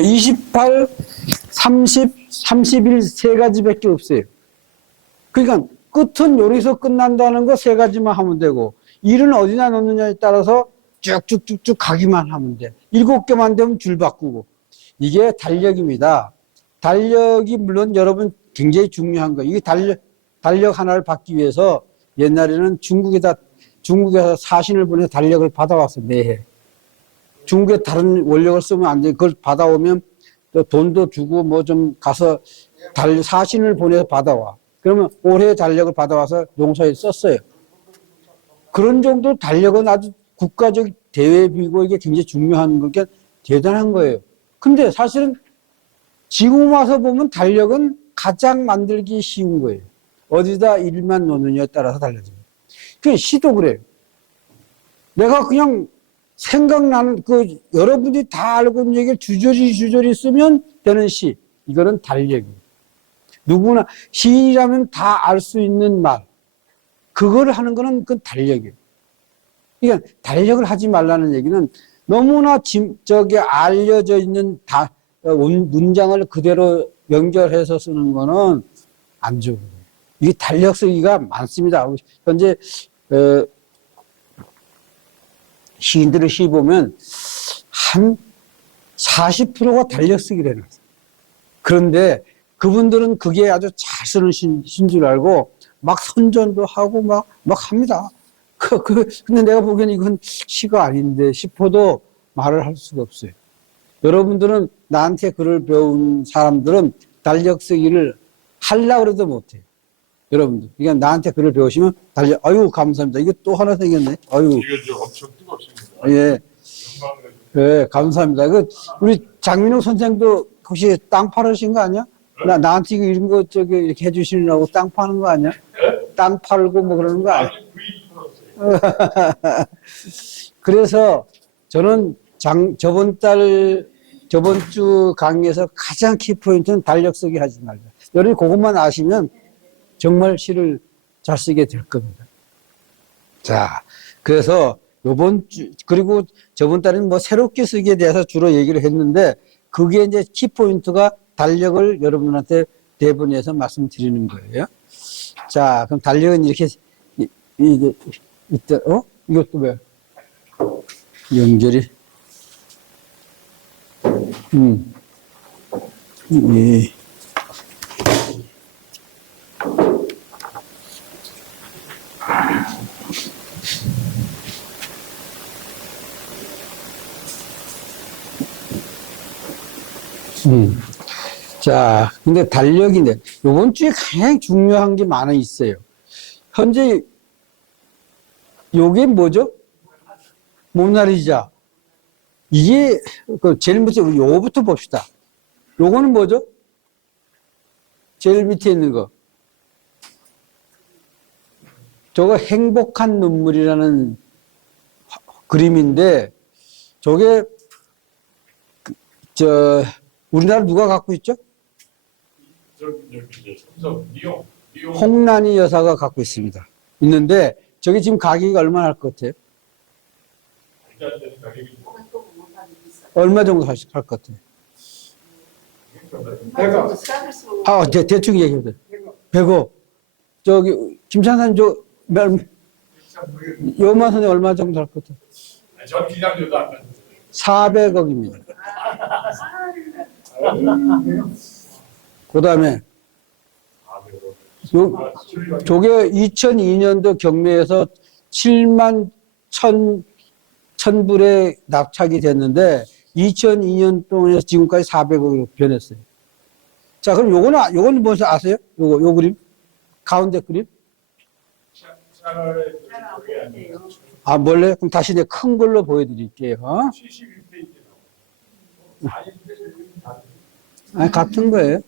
28, 30, 31 세 가지밖에 없어요. 그러니까 끝은 여기서 끝난다는 거 세 가지만 하면 되고, 일은 어디나 놓느냐에 따라서 쭉쭉쭉쭉 가기만 하면 돼. 7개만 되면 줄 바꾸고. 이게 달력입니다. 달력이 물론 여러분 굉장히 중요한 거예요. 이게 달력 하나를 받기 위해서 옛날에는 중국에서 사신을 보내서 달력을 받아왔어, 매해. 중국에 다른 원력을 쓰면 안 돼. 그걸 받아오면 또 돈도 주고 뭐 좀 가서 사신을 보내서 받아와. 그러면 올해 달력을 받아와서 농사에 썼어요. 그런 정도 달력은 아주 국가적 대외비고 이게 굉장히 중요한 거니까 대단한 거예요. 근데 사실은 지금 와서 보면 달력은 가장 만들기 쉬운 거예요. 어디다 일만 놓느냐에 따라서 달라져요. 그 시도 그래요. 내가 그냥 생각나는 여러분이 다 알고 있는 얘기를 주저리 쓰면 되는 시. 이거는 달력이에요. 누구나 시인이라면 다 알 수 있는 말. 그걸 하는 거는 그 달력이에요. 그러니까 달력을 하지 말라는 얘기는 너무나 알려져 있는 문장을 그대로 연결해서 쓰는 거는 안 좋은 거예요. 이게 달력 쓰기가 많습니다. 현재 시인들의 시 보면 한 40%가 달력 쓰기를 해놨어요. 그런데 그분들은 그게 아주 잘 쓰는 시인 줄 알고 막 선전도 하고 막 합니다. 근데 내가 보기엔 이건 시가 아닌데 싶어도 말을 할 수가 없어요. 여러분들은 나한테 글을 배운 사람들은 달력 쓰기를 하려고 해도 못해요. 여러분들. 그러니까 나한테 글을 배우시면 아유, 감사합니다. 이게 또 하나 생겼네. 아유. 이게 엄청 뜨겁습니다. 예. 예, 감사합니다. 우리 장민호 선생도 혹시 땅 팔으신 거 아니야? 나한테 이런 거 이렇게 해주시느라고 땅 파는 거 아니야? 땅 팔고 뭐 그러는 거 아니야? 그래서 저는 저번 주 강의에서 가장 키포인트는 달력 쓰기 하지 말자. 여러분이 그것만 아시면 정말 시를 잘 쓰게 될 겁니다. 자, 그래서 그리고 저번 달에는 뭐 새롭게 쓰기에 대해서 주로 얘기를 했는데, 그게 이제 키포인트가 달력을 여러분한테 대본에서 말씀드리는 거예요. 자, 그럼 달력은 이렇게, 이것도 왜? 연결이. 자, 근데 달력인데, 요번 주에 가장 중요한 게 많이 있어요. 현재, 요게 뭐죠? 모나리자. 이게, 제일 먼저 요거부터 봅시다. 요거는 뭐죠? 제일 밑에 있는 거. 저거 행복한 눈물이라는 그림인데, 저게, 우리나라 누가 갖고 있죠? 홍란희 여사가 갖고 있습니다. 있는데, 저게 지금 가격이 얼마나 할 것 같아요? 얼마 정도 할 것 같아요? 대충 얘기해도 돼요. 100억. 김찬산 요만 선생 얼마 정도 할 것 같아요? 전 기장료도 안 받는데. 400억입니다. 그 다음에, 저게 2002년도 경매에서 7만 1,000불에 납착이 됐는데, 2002년 동안에서 지금까지 400억으로 변했어요. 자, 그럼 요거는 뭔지 아세요? 요 그림? 가운데 그림? 아, 몰래? 그럼 다시 내가 큰 걸로 보여드릴게요. 71페이지 아니, 같은 거예요.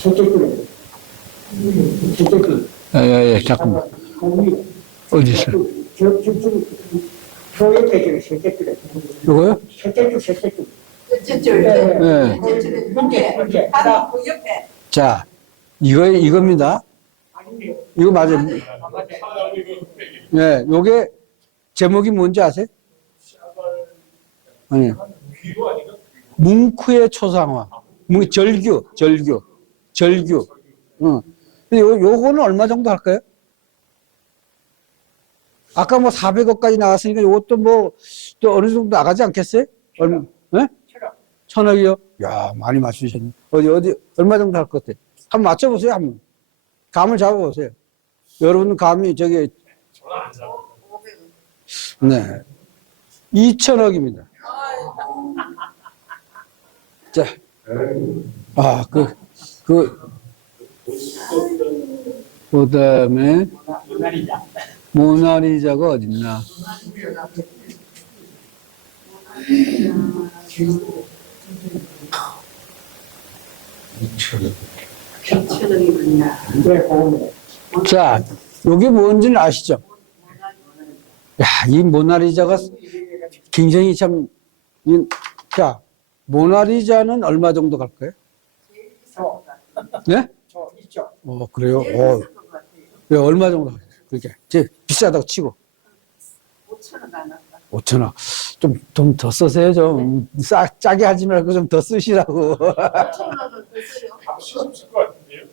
저쪽 그림. 예, 잠깐만. 어디 있어? 저 옆에 지금 실제줄에. 이거요? 실제줄. 예. 문제. 바로 그 옆에. 자, 이겁니다. 이거 맞아요. 예, 요게 제목이 뭔지 아세요? 아니, 귀로 아닌가? 뭉크의 초상화. 절규. 응. 근데 요거는 얼마 정도 할까요? 아까 뭐 400억까지 나왔으니까 요것도 뭐, 또 어느 정도 나가지 않겠어요? 얼마, 예? 1,000억이요? 야, 많이 맞추셨네. 어디, 얼마 정도 할 것 같아요? 한번 맞춰보세요, 한번. 감을 잡아보세요. 여러분 감이 저기, 전화 안 잡아. 네. 2,000억입니다. 자, 그 다음에, 모나리자가 어딨나? 자, 요게 뭔지는 아시죠? 야, 이 모나리자가 굉장히 참, 자, 모나리자는 얼마 정도 갈까요? 네? 저 있죠. 그래요? 네, 얼마 정도 갈까요? 그렇게. 비싸다고 치고. 5,000원 안 왔다. 5,000원. 좀 더 쓰세요, 좀. 짜게 하지 말고 좀 더 쓰시라고. 5,000원은 됐어요. 값이 없을 것 같은데요?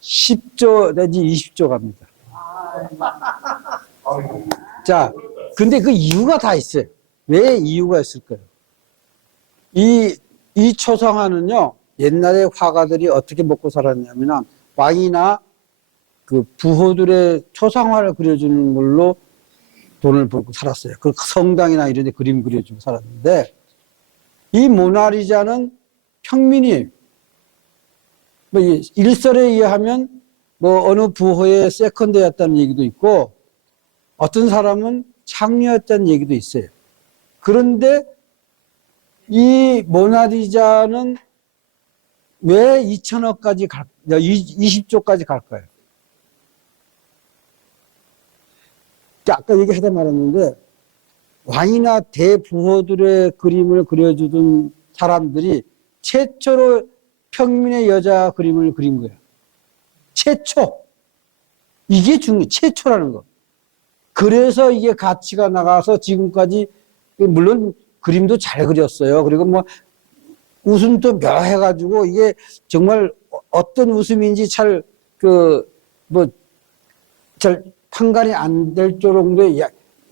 10조 내지 20조 갑니다. 아이고. 자, 근데 그 이유가 다 있어요. 왜 이유가 있을까요? 이 초상화는요, 옛날에 화가들이 어떻게 먹고 살았냐면, 왕이나 그 부호들의 초상화를 그려주는 걸로 돈을 벌고 살았어요. 그 성당이나 이런 데 그림 그려주고 살았는데, 이 모나리자는 평민이에요. 뭐, 일설에 의하면, 뭐, 어느 부호의 세컨드였다는 얘기도 있고, 어떤 사람은 창녀였다는 얘기도 있어요. 그런데 이 모나리자는 왜 2,000억까지 20조까지 갈까요? 아까 얘기하다 말았는데, 왕이나 대부호들의 그림을 그려주던 사람들이 최초로 평민의 여자 그림을 그린 거예요. 최초. 이게 최초라는 거. 그래서 이게 가치가 나가서 지금까지, 물론 그림도 잘 그렸어요. 그리고 뭐 웃음도 묘해가지고 이게 정말 어떤 웃음인지 잘 판단이 안 될 정도의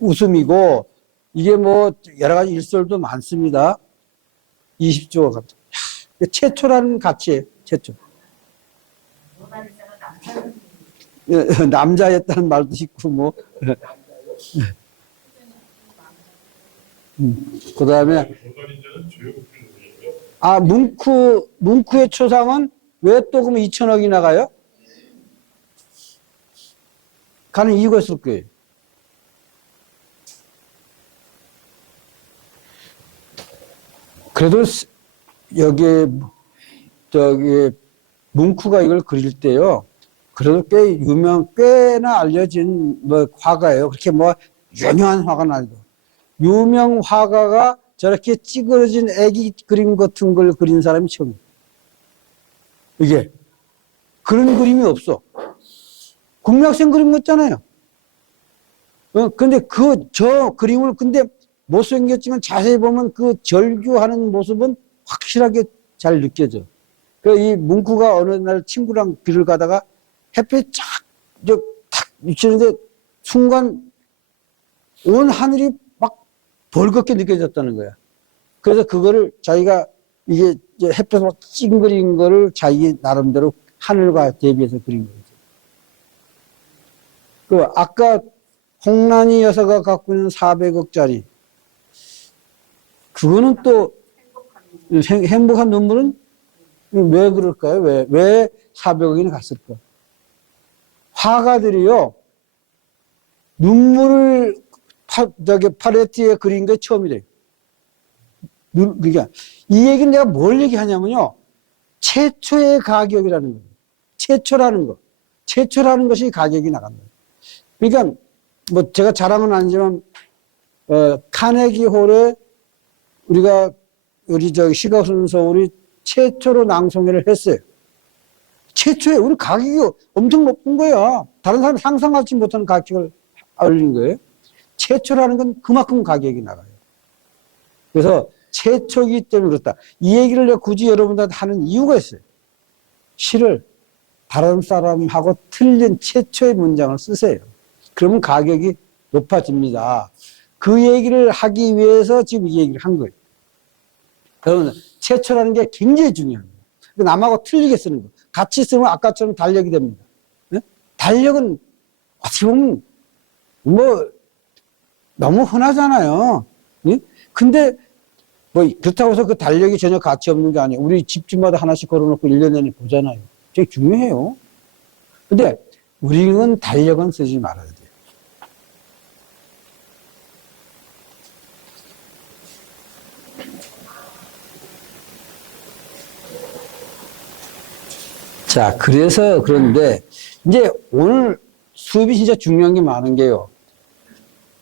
웃음이고, 이게 뭐 여러 가지 일설도 많습니다. 20조가 같은. 최초라는 가치예요. 최초. 남자였다는 말도 있고 뭐. 그 다음에 모나리자는 조용필이에요. 뭉크의 초상은 왜 또 그럼 2,000억이 나가요? 가는 이유가 있을 거예요. 그래도 여기에 뭉크가 이걸 그릴 때요. 그래도 꽤나 알려진 뭐 화가예요. 그렇게 뭐 유명한 화가는 아니고. 유명 화가가 저렇게 찌그러진 애기 그림 같은 걸 그린 사람이 처음이에요. 이게. 그런 그림이 없어. 국민학생 그림 같잖아요. 근데 저 그림을 근데 못생겼지만 자세히 보면 그 절규하는 모습은 확실하게 잘 느껴져. 이 뭉크가 어느 날 친구랑 길을 가다가 햇빛 탁 비치는데 순간 온 하늘이 막 벌겋게 느껴졌다는 거야. 그래서 그거를 자기가 이게 햇볕을 막 찡그린 거를 자기 나름대로 하늘과 대비해서 그린 거죠. 아까 홍란이 여사가 갖고 있는 400억짜리 그거는 또 행복한 눈물은 왜 그럴까요? 왜 400억이나 갔을까? 화가들이요, 눈물을 팔레트에 그린 게 처음이래요. 그러니까 이 얘기는 내가 뭘 얘기하냐면요, 최초의 가격이라는 거예요. 최초라는 거. 최초라는 것이 가격이 나간다. 그러니까 뭐 제가 자랑은 아니지만 카네기 홀에 우리가 우리 시가선서울이 최초로 낭송회를 했어요. 최초에 우리 가격이 엄청 높은 거야. 다른 사람 상상하지 못하는 가격을 올린 거예요. 최초라는 건 그만큼 가격이 나가요. 그래서 최초이기 때문에 그렇다. 이 얘기를 내가 굳이 여러분들한테 하는 이유가 있어요. 시를 다른 사람하고 틀린 최초의 문장을 쓰세요. 그러면 가격이 높아집니다. 그 얘기를 하기 위해서 지금 이 얘기를 한 거예요. 그러면 최초라는 게 굉장히 중요합니다. 남하고 틀리게 쓰는 거. 같이 쓰면 아까처럼 달력이 됩니다. 네? 달력은 어떻게 보면 뭐 너무 흔하잖아요. 네? 근데 뭐 그렇다고 해서 그 달력이 전혀 가치 없는 게 아니에요. 우리 집집마다 하나씩 걸어놓고 1년 내내 보잖아요. 되게 중요해요. 근데 우리는 달력은 쓰지 말아야 돼요. 자, 그래서 그런데 이제 오늘 수업이 진짜 중요한 게 많은 게요.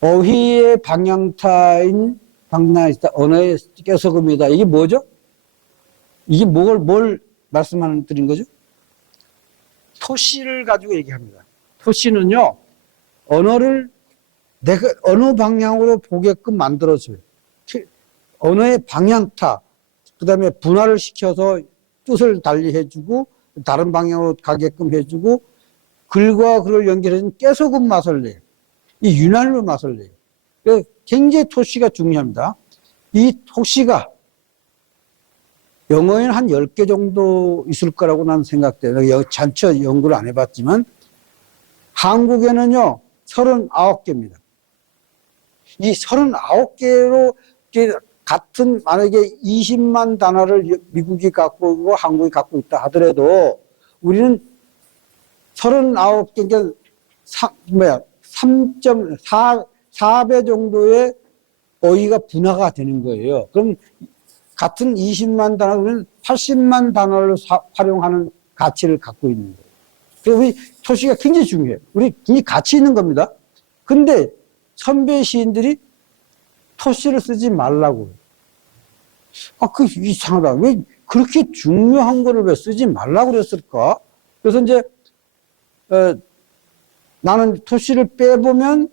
어휘의 방향타인 방향이다. 언어의 깨소금이다. 이게 뭐죠? 이게 뭘 말씀하는 드린 거죠? 토시를 가지고 얘기합니다. 토시는요, 언어를 내가 어느 방향으로 보게끔 만들어줘요. 언어의 방향타, 그 다음에 분할을 시켜서 뜻을 달리 해주고, 다른 방향으로 가게끔 해주고, 글과 글을 연결해서 깨소금 맛을 내요. 이 윤활유 맛을 내요. 그래서 굉장히 토시가 중요합니다. 이 토시가 영어에는 한 10개 정도 있을 거라고 나는 생각돼요. 전체 연구를 안 해봤지만, 한국에는요, 39개입니다. 이 39개로, 같은, 만약에 20만 단어를 미국이 갖고 있고 한국이 갖고 있다 하더라도, 우리는 39개, 그러니까 3.4배 정도의 어휘가 분화가 되는 거예요. 그럼 같은 20만 단어면 80만 단어를 활용하는 가치를 갖고 있는 거예요. 그래서 우리 토시가 굉장히 중요해요. 우리 굉장히 가치 있는 겁니다. 근데 선배 시인들이 토시를 쓰지 말라고. 그 이상하다. 왜 그렇게 중요한 거를 왜 쓰지 말라고 그랬을까? 그래서 이제, 나는 토시를 빼보면,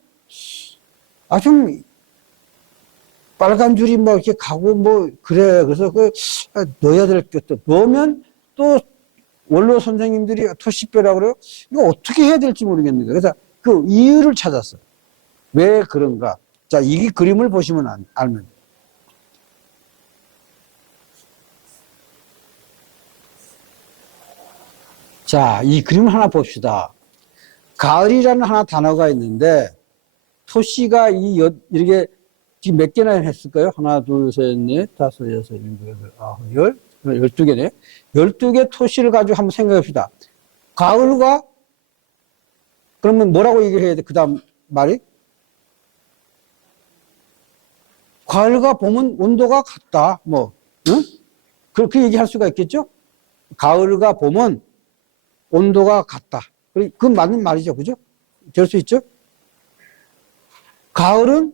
좀, 빨간 줄이 뭐 이렇게 가고 뭐, 그래. 그래서 넣어야 될 것도. 넣으면 또 원로 선생님들이 토시 빼라고 그래요. 이거 어떻게 해야 될지 모르겠는 거예요. 그래서 그 이유를 찾았어요. 왜 그런가? 자, 이 그림을 보시면 알면. 자, 이 그림을 하나 봅시다. 가을이라는 하나 단어가 있는데, 토시가 이렇게 지금 몇 개나 했을까요? 하나, 둘, 셋, 넷, 다섯, 여섯, 일곱, 여덟, 아홉, 열, 12개네. 12개 토시를 가지고 한번 생각해 봅시다. 가을과, 그러면 뭐라고 얘기를 해야 돼? 그 다음 말이? 가을과 봄은 온도가 같다. 뭐, 응? 그렇게 얘기할 수가 있겠죠? 가을과 봄은 온도가 같다. 그건 맞는 말이죠. 그죠? 될 수 있죠? 가을은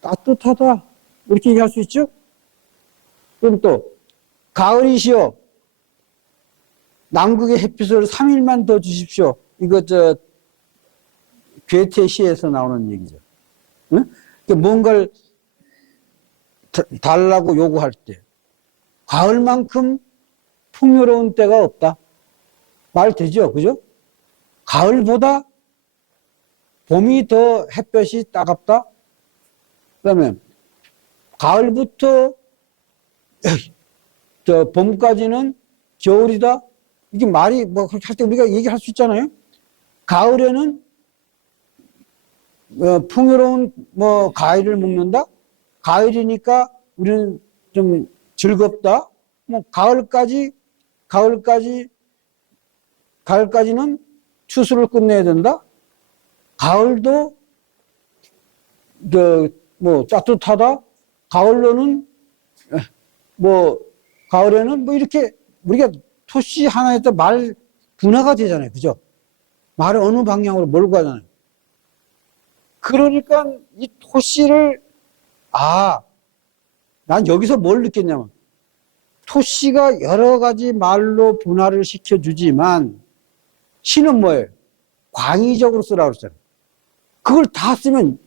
따뜻하다. 이렇게 얘기할 수 있죠? 그럼 또, 가을이시여. 남극의 햇빛을 3일만 더 주십시오. 이거 괴테 시에서 나오는 얘기죠. 응? 뭔가를 달라고 요구할 때. 가을만큼 풍요로운 때가 없다. 말 되죠? 그죠? 가을보다 봄이 더 햇볕이 따갑다? 그 다음에, 가을부터 봄까지는 겨울이다? 이게 말이 뭐 그렇게 할 때 우리가 얘기할 수 있잖아요? 가을에는 풍요로운 과일을 먹는다? 가을이니까 우리는 좀 즐겁다? 가을까지는 추수를 끝내야 된다? 가을도, 따뜻하다? 가을에는 이렇게, 우리가 토시 하나에다 분화가 되잖아요. 그죠? 말을 어느 방향으로 몰고 가잖아요. 그러니까 이 토씨를, 난 여기서 뭘 느꼈냐면, 토씨가 여러 가지 말로 분화를 시켜주지만, 시는 뭐예요? 광의적으로 쓰라고 그랬잖아요. 그걸 다 쓰면,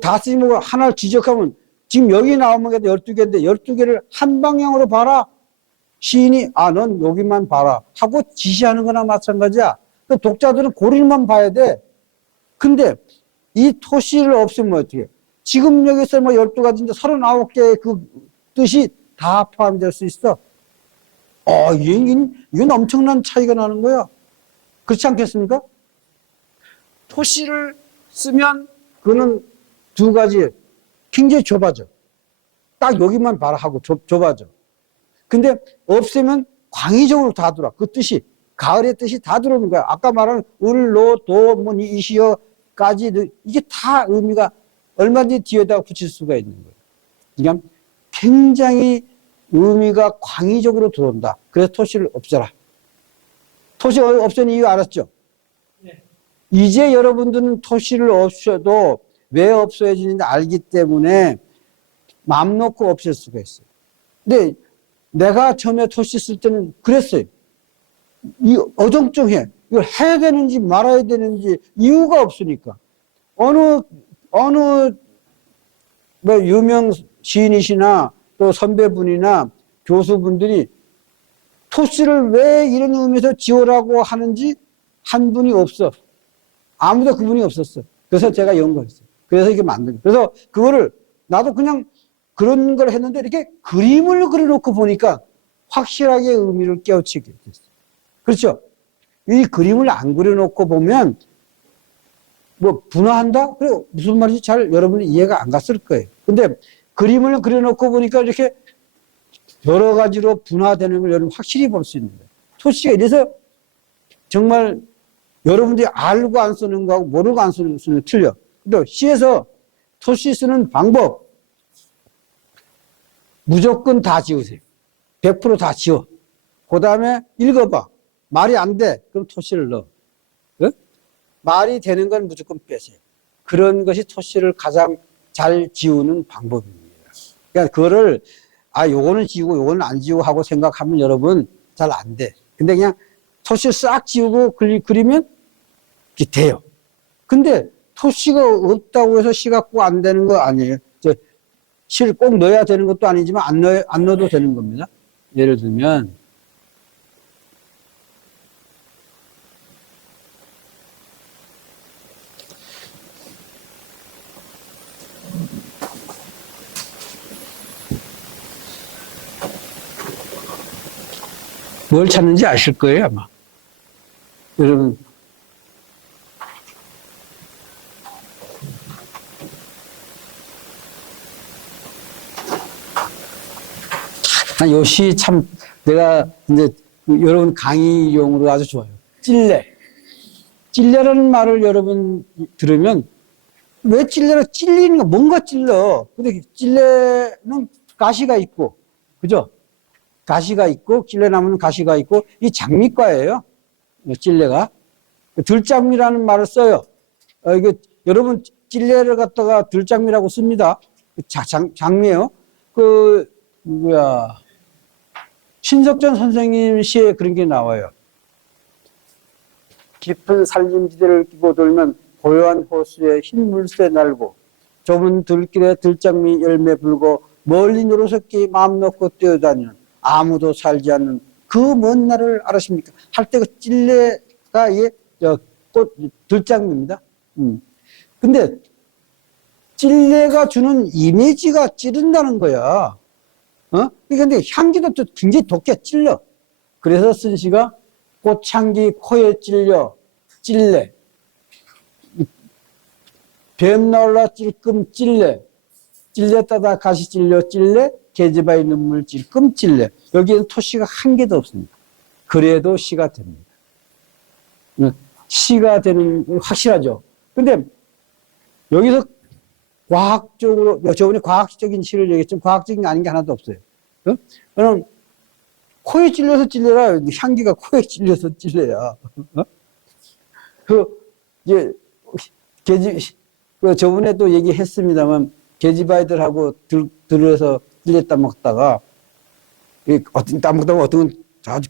다 쓰면 하나를 지적하면, 지금 여기 나오는 게 12개인데, 12개를 한 방향으로 봐라. 시인이, 넌 여기만 봐라. 하고 지시하는 거나 마찬가지야. 그 독자들은 고리만 봐야 돼. 근데 이 토시를 없애면 어떻게 해? 지금 여기서 뭐 12가지인데 39개의 그 뜻이 다 포함될 수 있어. 이건 엄청난 차이가 나는 거야. 그렇지 않겠습니까? 토시를 쓰면 그거는 두 가지, 굉장히 좁아져. 딱 여기만 봐라 하고 좁아져. 근데 없애면 광의적으로 다 들어와. 그 뜻이, 가을의 뜻이 다 들어오는 거야. 아까 말한 을, 로, 도, 뭐, 이시어까지, 이게 다 의미가 얼마든지 뒤에다가 붙일 수가 있는 거예요. 그러니까 굉장히 의미가 광의적으로 들어온다. 그래서 토시를 없애라. 토시 없애는 이유 알았죠? 네. 이제 여러분들은 토시를 없애도 왜 없어지는지 알기 때문에 마음 놓고 없앨 수가 있어요. 근데 내가 처음에 토시 쓸 때는 그랬어요. 어정쩡해. 이걸 해야 되는지 말아야 되는지 이유가 없으니까. 어느 뭐 유명 시인이시나 또 선배분이나 교수분들이 토시를 왜 이런 의미에서 지어라고 하는지 한 분이 없어. 아무도 그분이 없었어. 그래서 제가 연구했어요. 그래서 이게 만든 거예요. 그래서 그거를 나도 그냥 그런 걸 했는데 이렇게 그림을 그려놓고 보니까 확실하게 의미를 깨우치게 됐어요. 그렇죠? 이 그림을 안 그려놓고 보면 뭐 분화한다? 그래 무슨 말인지 잘 여러분이 이해가 안 갔을 거예요. 근데 그림을 그려놓고 보니까 이렇게 여러 가지로 분화되는 걸 여러분 확실히 볼 수 있는 거예요. 토시가 이래서 정말 여러분들이 알고 안 쓰는 거하고 모르고 안 쓰는 거는 틀려. 근데 시에서 토시 쓰는 방법 무조건 다 지우세요. 100% 지워. 그 다음에 읽어봐. 말이 안 돼. 그럼 토시를 넣어. 응? 말이 되는 건 무조건 빼세요. 그런 것이 토시를 가장 잘 지우는 방법입니다. 그러니까 그거를 요거는 지우고 요거는 안 지우고 하고 생각하면 여러분 잘 안 돼. 근데 그냥 토시를 싹 지우고 그리면 이게 돼요. 근데 토시가 없다고 해서 시가 꼭 안 되는 거 아니에요. 시를 꼭 넣어야 되는 것도 아니지만 안 넣어도 되는 겁니다. 예를 들면 뭘 찾는지 아실 거예요 아마. 여러분 요 시 참 내가 이제 여러분 강의용으로 아주 좋아요. 찔레. 찔레라는 말을 여러분 들으면 왜 찔레라 찔리는 거 뭔가 찔러. 근데 찔레는 가시가 있고 그죠? 가시가 있고 찔레나무는 가시가 있고 이 장미과예요. 찔레가 들장미라는 말을 써요. 이게 여러분 찔레를 갖다가 들장미라고 씁니다. 장미예요. 누구야? 신석전 선생님 시에 그런 게 나와요. 깊은 산림지대를 끼고 돌면 고요한 호수에 흰 물새 날고 좁은 들길에 들장미 열매 불고 멀리 노루새끼 마음 놓고 뛰어다니는 아무도 살지 않는 그 먼 날을 알으십니까? 할 때 그 찔레가 꽃 들장미입니다. 근데 찔레가 주는 이미지가 찌른다는 거야. 근데 향기도 또 굉장히 독해 찔려. 그래서 쓴 시가 꽃향기 코에 찔려 찔레 뱀 나올라 찔끔 찔레 찔레 따다 가시 찔려 찔레 계집아의 눈물 찔끔 찔레. 여기에는 토시가 한 개도 없습니다. 그래도 시가 됩니다. 시가 되는 건 확실하죠. 근데 여기서 과학적으로 저번에 과학적인 시를 얘기했지만 과학적인 게 아닌 게 하나도 없어요. 그럼 코에 찔려서 찔려라. 향기가 코에 찔려서 찔려야. 어? 이제, 저번에 또 얘기했습니다만, 계집아이들하고 들어서 찔렸다 먹다가, 따먹다가 어떤 건 아주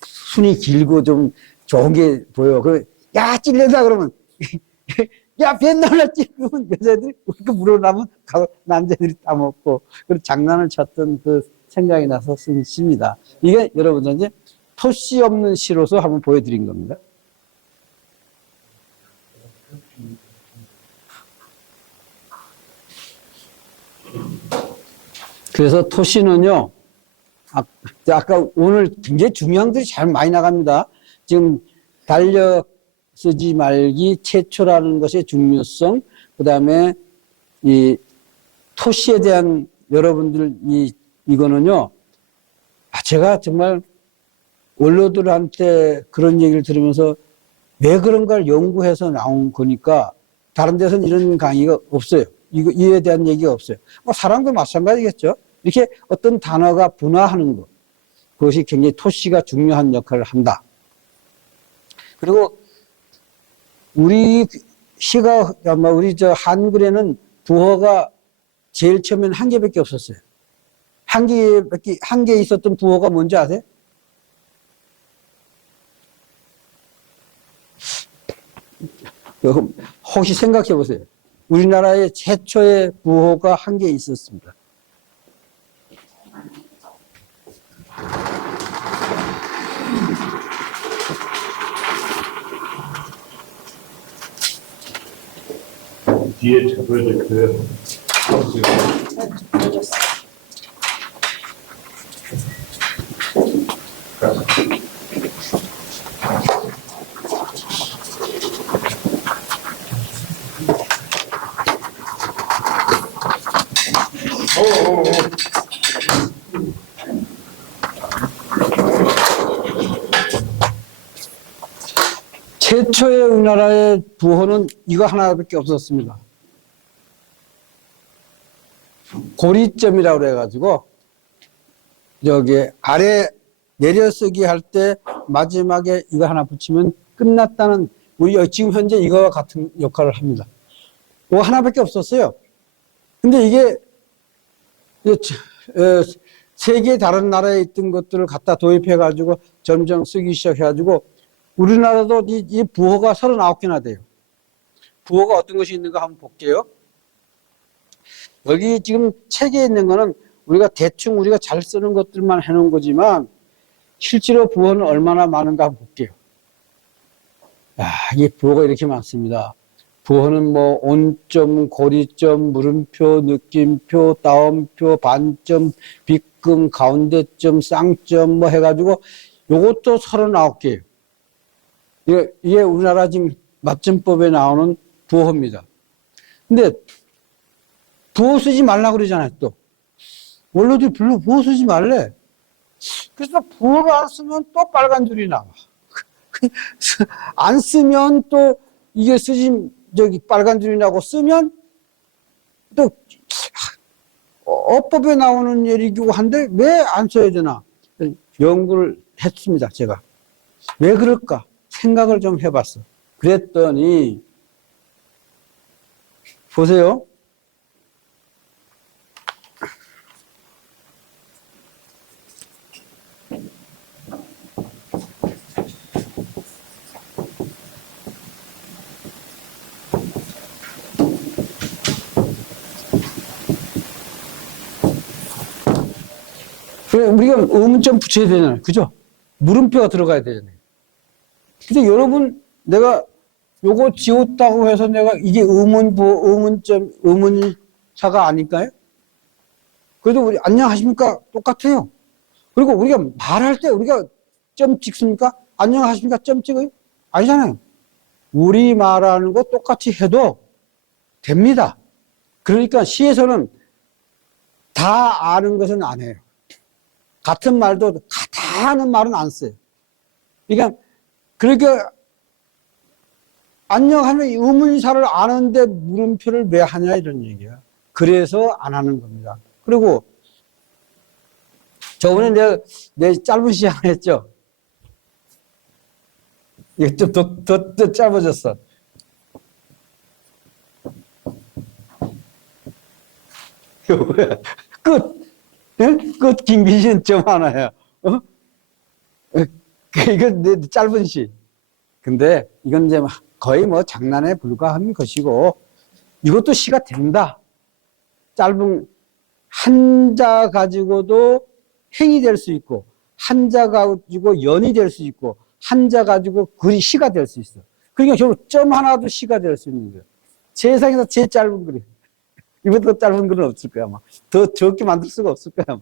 순이 길고 좀 좋은 게 보여. 야, 찔려다 그러면, 야, 뱃나라 찔리면 여자들이 그 물어나면 남자들이 따먹고, 그런 장난을 쳤던 그 생각이 나서 쓴 시입니다. 이게 여러분들 이제 토시 없는 시로서 한번 보여드린 겁니다. 그래서 토시는요, 아까 오늘 굉장히 중요한 것들이 잘 많이 나갑니다. 지금 달력 쓰지 말기 최초라는 것의 중요성, 그 다음에 이 토시에 대한 여러분들 이거는요, 제가 정말 원로들한테 그런 얘기를 들으면서 왜 그런가를 연구해서 나온 거니까 다른 데서는 이런 강의가 없어요. 이에 대한 얘기가 없어요. 뭐 사람도 마찬가지겠죠. 이렇게 어떤 단어가 분화하는 것, 그것이 굉장히 토시가 중요한 역할을 한다. 그리고 우리 시가 아마 우리 한글에는 부호가 제일 처음에는 한 개밖에 없었어요. 한 개 있었던 부호가 뭔지 아세요? 혹시 생각해 보세요. 우리나라의 최초의 부호가 한 개 있었습니다. 뒤에 적어져 그 최초의 우리나라의 부호는 이거 하나밖에 없었습니다. 고리점이라고 그래가지고 여기 아래 내려쓰기 할 때 마지막에 이거 하나 붙이면 끝났다는, 우리 지금 현재 이거와 같은 역할을 합니다. 이거 하나밖에 없었어요. 근데 이게 세계 다른 나라에 있던 것들을 갖다 도입해가지고 점점 쓰기 시작해가지고 우리나라도 이 부호가 39개나 돼요. 부호가 어떤 것이 있는가 한번 볼게요. 여기 지금 책에 있는 거는 우리가 대충 우리가 잘 쓰는 것들만 해놓은 거지만 실제로 부호는 얼마나 많은가 한번 볼게요. 이 부호가 이렇게 많습니다. 부호는 뭐 온점, 고리점, 물음표, 느낌표, 따옴표, 반점, 빗금, 가운데점, 쌍점 뭐 해가지고 요것도 39개예요. 이게 우리나라 지금 맞점법에 나오는 부호입니다. 근데 부호 쓰지 말라고 그러잖아요, 또. 원로들이 별로 부호 쓰지 말래. 그래서 부호를 안 쓰면 또 빨간 줄이 나와. 안 쓰면 또 이게 빨간 줄이 나고 쓰면 또 어법에 나오는 얘기고 한데 왜 안 써야 되나? 연구를 했습니다, 제가. 왜 그럴까? 생각을 좀 해봤어. 그랬더니, 보세요. 우리가 의문점 붙여야 되잖아요. 그죠? 물음표가 들어가야 되잖아요. 근데 여러분, 내가 요거 지웠다고 해서 내가 이게 의문사가 아닐까요? 그래도 우리 안녕하십니까? 똑같아요. 그리고 우리가 말할 때 우리가 점 찍습니까? 안녕하십니까? 점 찍어요? 아니잖아요. 우리 말하는 거 똑같이 해도 됩니다. 그러니까 시에서는 다 아는 것은 안 해요. 같은 말도 다 하는 말은 안 써요. 그러니까 안녕하면 의문사를 아는데 물음표를 왜 하냐 이런 얘기야. 그래서 안 하는 겁니다. 그리고 저번에 내 짧은 시 하나 했죠? 이게 좀 더 짧아졌어. 이거 뭐야? 끝! 예? 끝 김기신 점 하나야. 어? 이건 내 짧은 시. 근데 이건 이제 거의 뭐 장난에 불과한 것이고, 이것도 시가 된다. 짧은, 한자 가지고도 행이 될 수 있고, 한자 가지고 연이 될 수 있고, 한자 가지고 글이 시가 될 수 있어. 그러니까 결국 점 하나도 시가 될 수 있는 거야. 세상에서 제일 짧은 글이. 이보다 더 짧은 글은 없을 거야, 아마. 더 적게 만들 수가 없을 거야, 아마.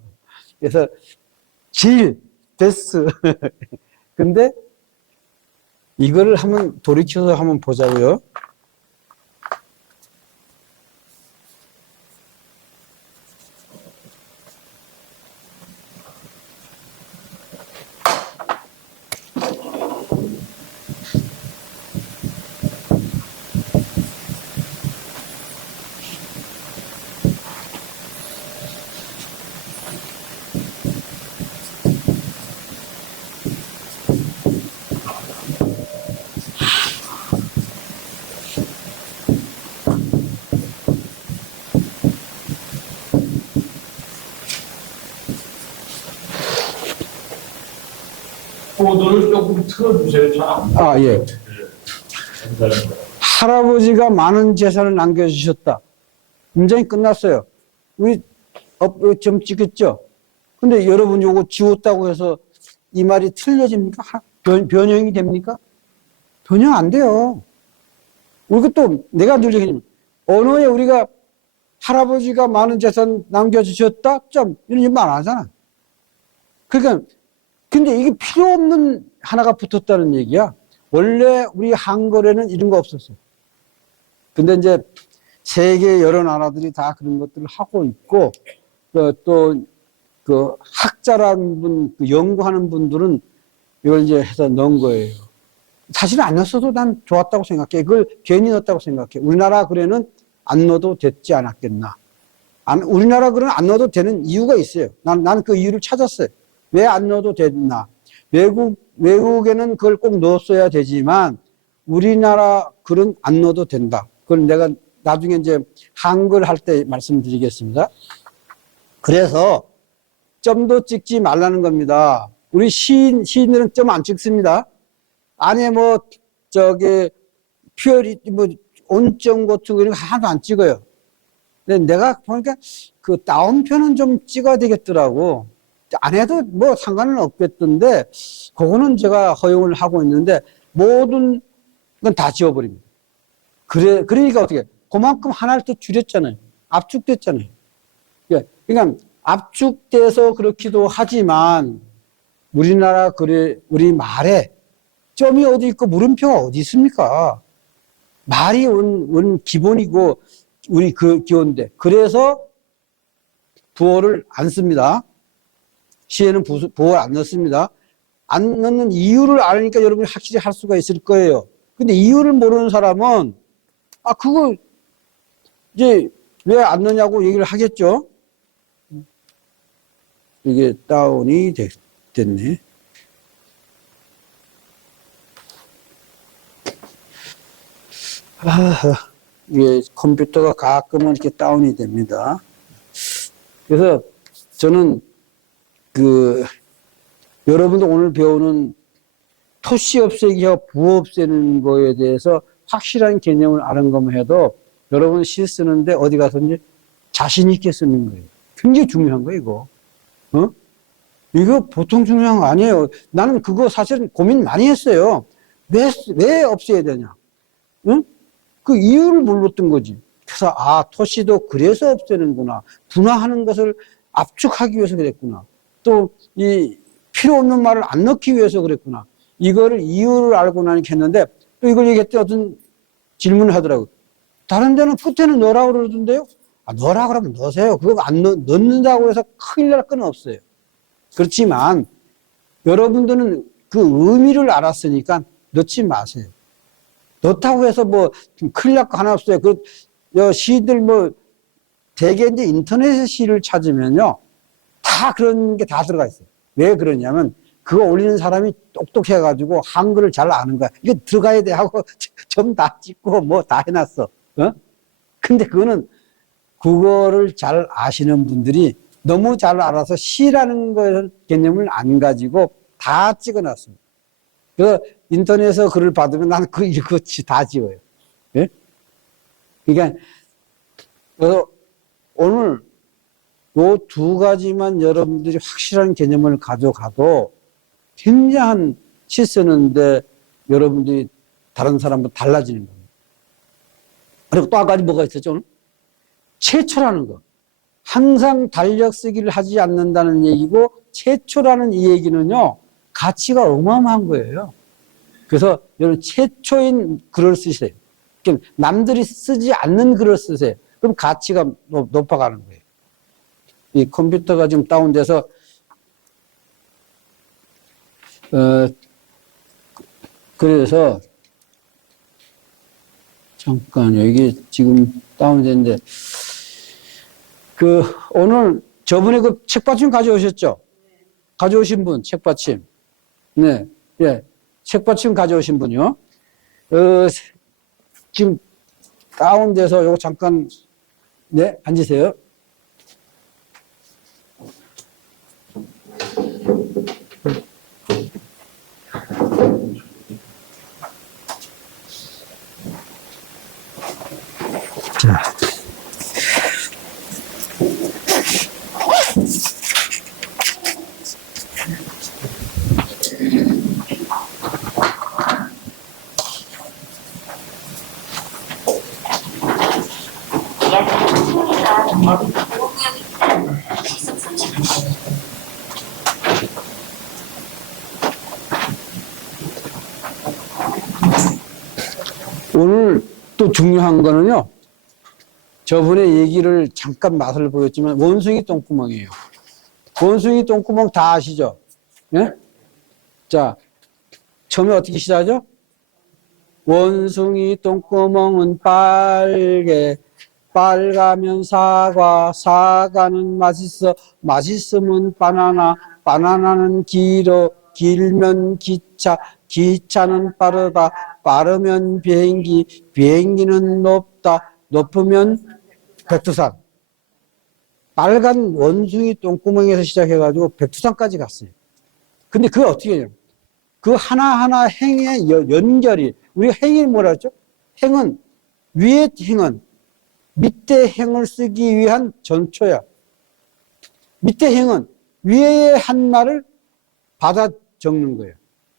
그래서, 데스. 근데, 이거를 한번 돌이켜서 한번 보자고요. 코드를 조금 틀어주세요. 참. 아, 예. 네. 감사합니다. 할아버지가 많은 재산을 남겨주셨다. 문장이 끝났어요. 우리 좀 찍었죠? 근데 여러분 요거 지웠다고 해서 이 말이 틀려집니까? 변형이 됩니까? 변형 안 돼요. 우리가 또 내가 늘 얘기하지만 언어에 우리가 할아버지가 많은 재산 남겨주셨다? 점 이런 말 안 하잖아. 그러니까 근데 이게 필요 없는 하나가 붙었다는 얘기야. 원래 우리 한글에는 이런 거 없었어요. 근데 이제 세계 여러 나라들이 다 그런 것들을 하고 있고, 또 그 학자라는 분, 그 연구하는 분들은 이걸 이제 해서 넣은 거예요. 사실 안 넣었어도 난 좋았다고 생각해. 그걸 괜히 넣었다고 생각해. 우리나라 글에는 안 넣어도 됐지 않았겠나. 우리나라 글은 안 넣어도 되는 이유가 있어요. 난 그 이유를 찾았어요. 왜 안 넣어도 됐나? 외국에는 그걸 꼭 넣었어야 되지만 우리나라 글은 안 넣어도 된다. 그걸 내가 나중에 이제 한글 할 때 말씀드리겠습니다. 그래서 점도 찍지 말라는 겁니다. 우리 시인들은 점 안 찍습니다. 안에 뭐 온점 같은 거 이런 거 하나도 안 찍어요. 근데 내가 보니까 그 다운표는 좀 찍어야 되겠더라고. 안 해도 뭐 상관은 없겠던데, 그거는 제가 허용을 하고 있는데, 모든 건 다 지워버립니다. 그러니까 어떻게, 그만큼 하나를 또 줄였잖아요. 압축됐잖아요. 그러니까 압축돼서 그렇기도 하지만, 우리나라 우리 말에 점이 어디 있고 물음표가 어디 있습니까? 말이 원 기본이고, 우리 그 기본인데. 그래서 부호를 안 씁니다. 시에는 부호를 안 넣습니다. 안 넣는 이유를 알으니까 여러분이 확실히 할 수가 있을 거예요. 근데 이유를 모르는 사람은, 그거, 이제, 왜 안 넣냐고 얘기를 하겠죠? 이게 다운이 됐네. 이게 컴퓨터가 가끔은 이렇게 다운이 됩니다. 그래서 저는 여러분도 오늘 배우는 토시 없애기와 부호 없애는 거에 대해서 확실한 개념을 아는 것만 해도 여러분 시 쓰는데 어디 가서든지 자신 있게 쓰는 거예요. 굉장히 중요한 거예요, 이거. 이거 보통 중요한 거 아니에요. 나는 그거 사실은 고민 많이 했어요. 왜 없애야 되냐? 응? 그 이유를 몰랐던 거지. 그래서, 토시도 그래서 없애는구나. 분화하는 것을 압축하기 위해서 그랬구나. 또, 필요 없는 말을 안 넣기 위해서 그랬구나. 이거를 이유를 알고 나니까 했는데, 또 이걸 얘기했더니 어떤 질문을 하더라고요. 다른 데는 끝에는 넣으라고 그러던데요? 넣으라고 그러면 넣으세요. 그거 안 넣는다고 해서 큰일 날 건 없어요. 그렇지만, 여러분들은 그 의미를 알았으니까 넣지 마세요. 넣다고 해서 큰일 날 거 하나 없어요. 시들 대개 이제 인터넷에 시를 찾으면요. 다 다 그런 게 다 들어가 있어요. 왜 그러냐면 그거 올리는 사람이 똑똑해가지고 한글을 잘 아는 거야. 이거 들어가야 돼 하고 점 다 찍고 뭐 다 해놨어. 어? 근데 그거는 국어를 잘 아시는 분들이 너무 잘 알아서 시라는 걸 개념을 안 가지고 다 찍어놨습니다. 그래서 인터넷에서 글을 받으면 나는 이거 다 지워요. 예? 그러니까 그래서 오늘 요 두 가지만 여러분들이 확실한 개념을 가져가도 굉장한 시 쓰는데 여러분들이 다른 사람보다 달라지는 겁니다. 그리고 또 아까 뭐가 있었죠? 오늘? 최초라는 거. 항상 달력 쓰기를 하지 않는다는 얘기고 최초라는 이 얘기는요. 가치가 어마어마한 거예요. 그래서 여러분 최초인 글을 쓰세요. 그러니까 남들이 쓰지 않는 글을 쓰세요. 그럼 가치가 높아가는 거예요. 이 컴퓨터가 지금 다운돼서 그래서 잠깐 여기 지금 다운됐는데 오늘 저번에 그 책받침 가져오셨죠? 가져오신 분 책받침. 네, 예, 책받침 가져오신 분이요. 지금 다운돼서 요거 잠깐 네 앉으세요. 자. 오늘 또 중요한 거는요. 저번에 얘기를 잠깐 맛을 보였지만 원숭이 똥구멍이에요. 원숭이 똥구멍 다 아시죠? 예? 자, 처음에 어떻게 시작하죠? 원숭이 똥구멍은 빨개, 빨가면 사과, 사과는 맛있어, 맛있으면 바나나, 바나나는 길어, 길면 기차, 기차는 빠르다, 빠르면 비행기, 비행기는 높다, 높으면 백두산. 빨간 원숭이 똥구멍에서 시작해가지고 백두산까지 갔어요. 근데 그게 어떻게 해요? 그 하나하나 행의 연결이, 우리가 행이 뭐라 했죠? 행은, 위의 행은 밑에 행을 쓰기 위한 전초야. 밑에 행은 위의 한 말을 받아 적는 거예요.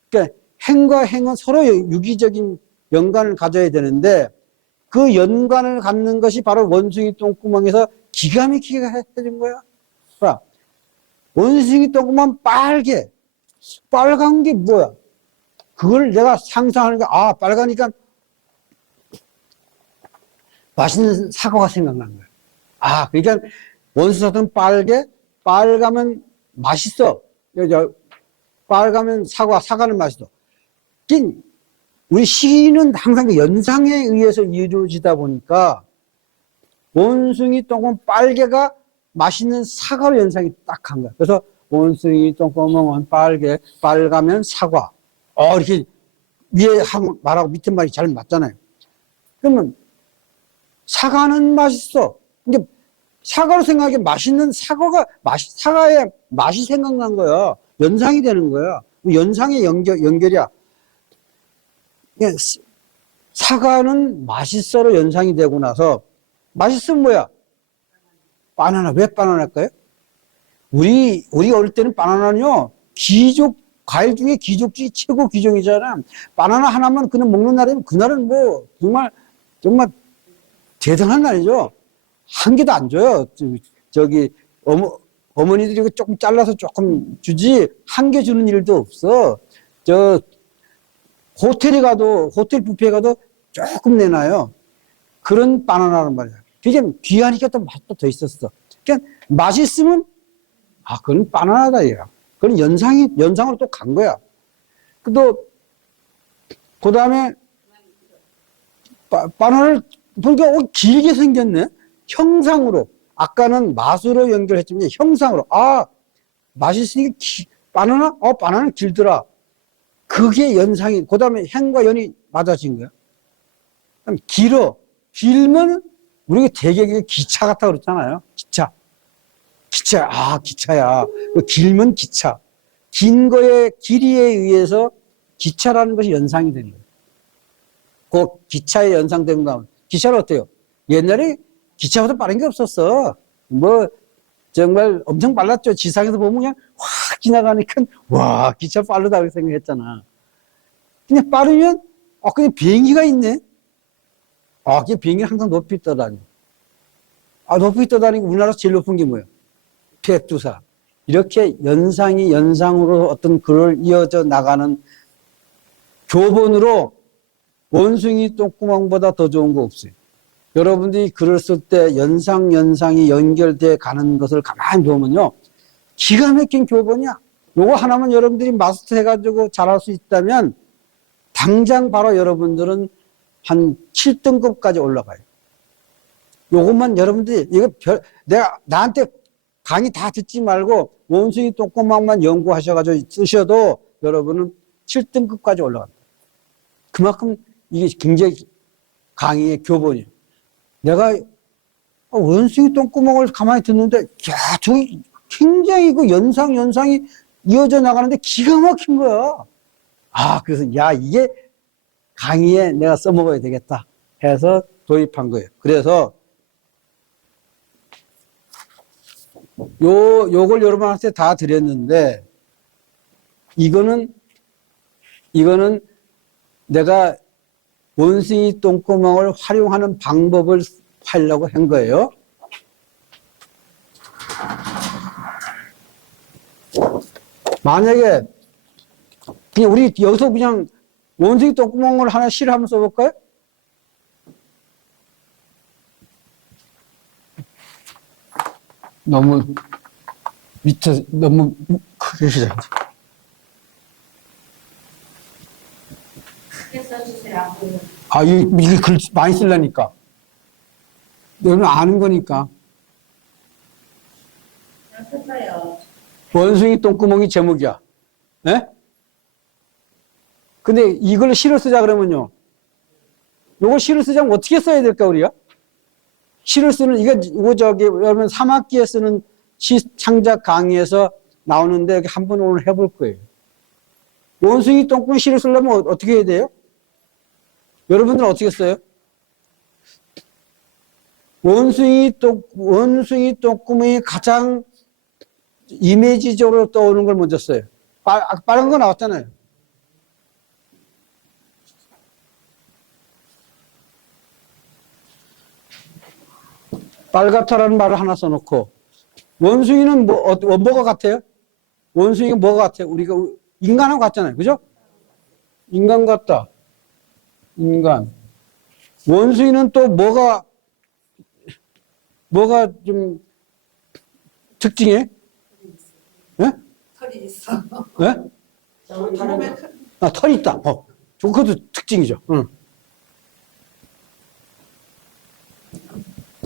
그러니까 행과 행은 서로 유기적인 연관을 가져야 되는데 그 연관을 갖는 것이 바로 원숭이 똥구멍에서 기가 막히게 해준 거야. 봐. 원숭이 똥구멍 빨개. 빨간 게 뭐야? 그걸 내가 상상하니까, 아, 빨가니까 맛있는 사과가 생각나는 거야. 아, 그러니까 원숭이는 빨개, 빨가면 맛있어. 빨가면 사과는 맛있어. 우리 시는 항상 연상에 의해서 이루어지다 보니까 원숭이 똥구멍 빨개가 맛있는 사과로 연상이 딱 한 거야. 그래서 원숭이 똥구멍은 빨개, 빨가면 사과. 이렇게 위에 말하고 밑에 말이 잘 맞잖아요. 그러면 사과는 맛있어. 근데 사과로 생각하기에 맛있는 사과의 맛이 생각난 거야. 연상이 되는 거야. 연상의 연결이야. 사과는 맛있어로 연상이 되고 나서 맛있으면 뭐야? 바나나. 왜 바나나일까요? 우리 어릴 때는 바나나는요, 과일 중에 귀족 중에 최고 귀종이잖아. 바나나 하나만 그냥 먹는 날이면 그날은 뭐 정말 대단한 날이죠. 한 개도 안 줘요. 저기 어머니들이 조금 잘라서 조금 주지 한 개 주는 일도 없어. 호텔에 가도 호텔 뷔페에 가도 조금 내놔요. 그런 바나나란 말이야. 그게 귀하니까 또 맛도 더 있었어. 그러니까 맛있으면 그건 바나나다 얘가. 그건 연상으로 또 간 거야. 그 다음에 바나나를 보니까 길게 생겼네. 형상으로. 아까는 맛으로 연결했지만 형상으로. 맛있으니까 바나나? 바나나는 길더라. 그게 연상이, 그 다음에 행과 연이 맞아진 거야. 그럼 길어. 길면 우리가 되게 기차 같다 그랬잖아요. 기차. 기차야. 길면 기차. 긴 거의 길이에 의해서 기차라는 것이 연상이 되는 거예요. 그 기차에 연상된 거. 기차는 어때요? 옛날에 기차보다 빠른 게 없었어. 뭐, 정말 엄청 빨랐죠. 지상에서 보면 그냥 확 지나가니까, 와, 기차 빠르다. 고 생각했잖아. 그냥 빠르면, 그냥 비행기가 있네. 그냥 비행기는 항상 높이 떠다니. 높이 떠다니고 우리나라에서 제일 높은 게 뭐예요? 백두산. 이렇게 연상이 연상으로 어떤 글을 이어져 나가는 교본으로 원숭이 똥구멍보다 더 좋은 거 없어요. 여러분들이 글을 쓸 때 연상이 연결돼 가는 것을 가만히 보면요. 기가 막힌 교본이야. 요거 하나만 여러분들이 마스터해가지고 잘할 수 있다면 당장 바로 여러분들은 한 7등급까지 올라가요. 요것만 여러분들이, 내가 나한테 강의 다 듣지 말고 원숭이 똥구멍만 연구하셔가지고 쓰셔도 여러분은 7등급까지 올라갑니다. 그만큼 이게 굉장히 강의의 교본이에요. 내가 원숭이 똥구멍을 가만히 듣는데, 야, 저기 굉장히 그 연상이 이어져 나가는데 기가 막힌 거야. 그래서, 야, 이게 강의에 내가 써먹어야 되겠다 해서 도입한 거예요. 그래서, 요걸 여러분한테 다 드렸는데, 이거는 내가 원숭이 똥구멍을 활용하는 방법을 하려고 한 거예요. 만약에 그냥 우리 여기서 그냥 원숭이 똥구멍을 하나 실을 한번 써볼까요? 너무 밑에 너무 크게 시작. 크게 써주세요. 이게 글 많이 쓰려니까. 여러분 아는 거니까. 썼어요. 원숭이 똥구멍이 제목이야. 네? 근데 이걸 시를 쓰자 그러면요. 요걸 시를 쓰자면 어떻게 써야 될까, 우리가? 시를 쓰는, 이거 여러분 3학기에 쓰는 시 창작 강의에서 나오는데 한번 오늘 해볼 거예요. 원숭이 똥구멍 시를 쓰려면 어떻게 해야 돼요? 여러분들은 어떻게 써요? 원숭이 똥구멍이 가장 이미지적으로 떠오르는 걸 먼저 써요. 빨간 거 나왔잖아요. 빨갛다라는 말을 하나 써놓고, 원숭이는 뭐가 같아요? 원숭이가 뭐가 같아요? 우리가 인간하고 같잖아요. 그죠? 인간 같다. 인간. 원숭이는 또 뭐가 좀 특징이에요? 네? 털이 있어. 네? 몸에 털이 있다. 그것도 특징이죠. 응.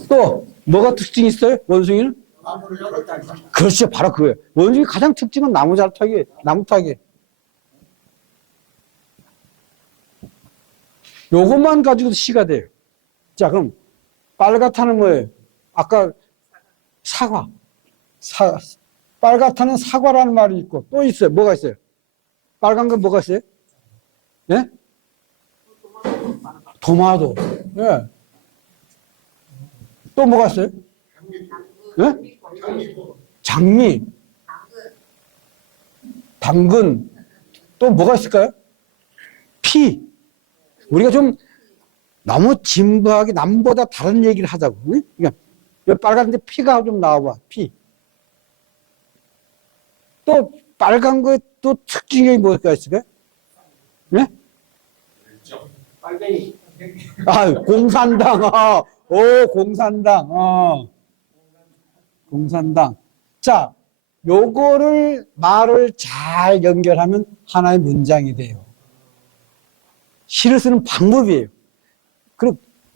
또 뭐가 특징이 있어요? 원숭이는? 그렇죠. 바로 그거예요. 원숭이 가장 특징은 나무 잘 타기, 나무 타기. 요것만 가지고도 시가 돼요. 자, 그럼 빨갛다는 뭐예요? 아까 사과. 빨갛다는 사과라는 말이 있고 또 있어요. 뭐가 있어요? 빨간 건 뭐가 있어요? 예? 도마도. 예. 또 뭐가 있어요? 예? 장미. 당근. 또 뭐가 있을까요? 피. 우리가 좀 너무 진부하게 남보다 다른 얘기를 하자고. 응? 그러니까 빨간데 피가 좀 나와봐. 피. 또 빨간 거에 또 특징이 뭐가 있을까요? 네? 빨갱이. 공산당. 공산당. 공산당. 자, 요거를 말을 잘 연결하면 하나의 문장이 돼요. 시를 쓰는 방법이에요.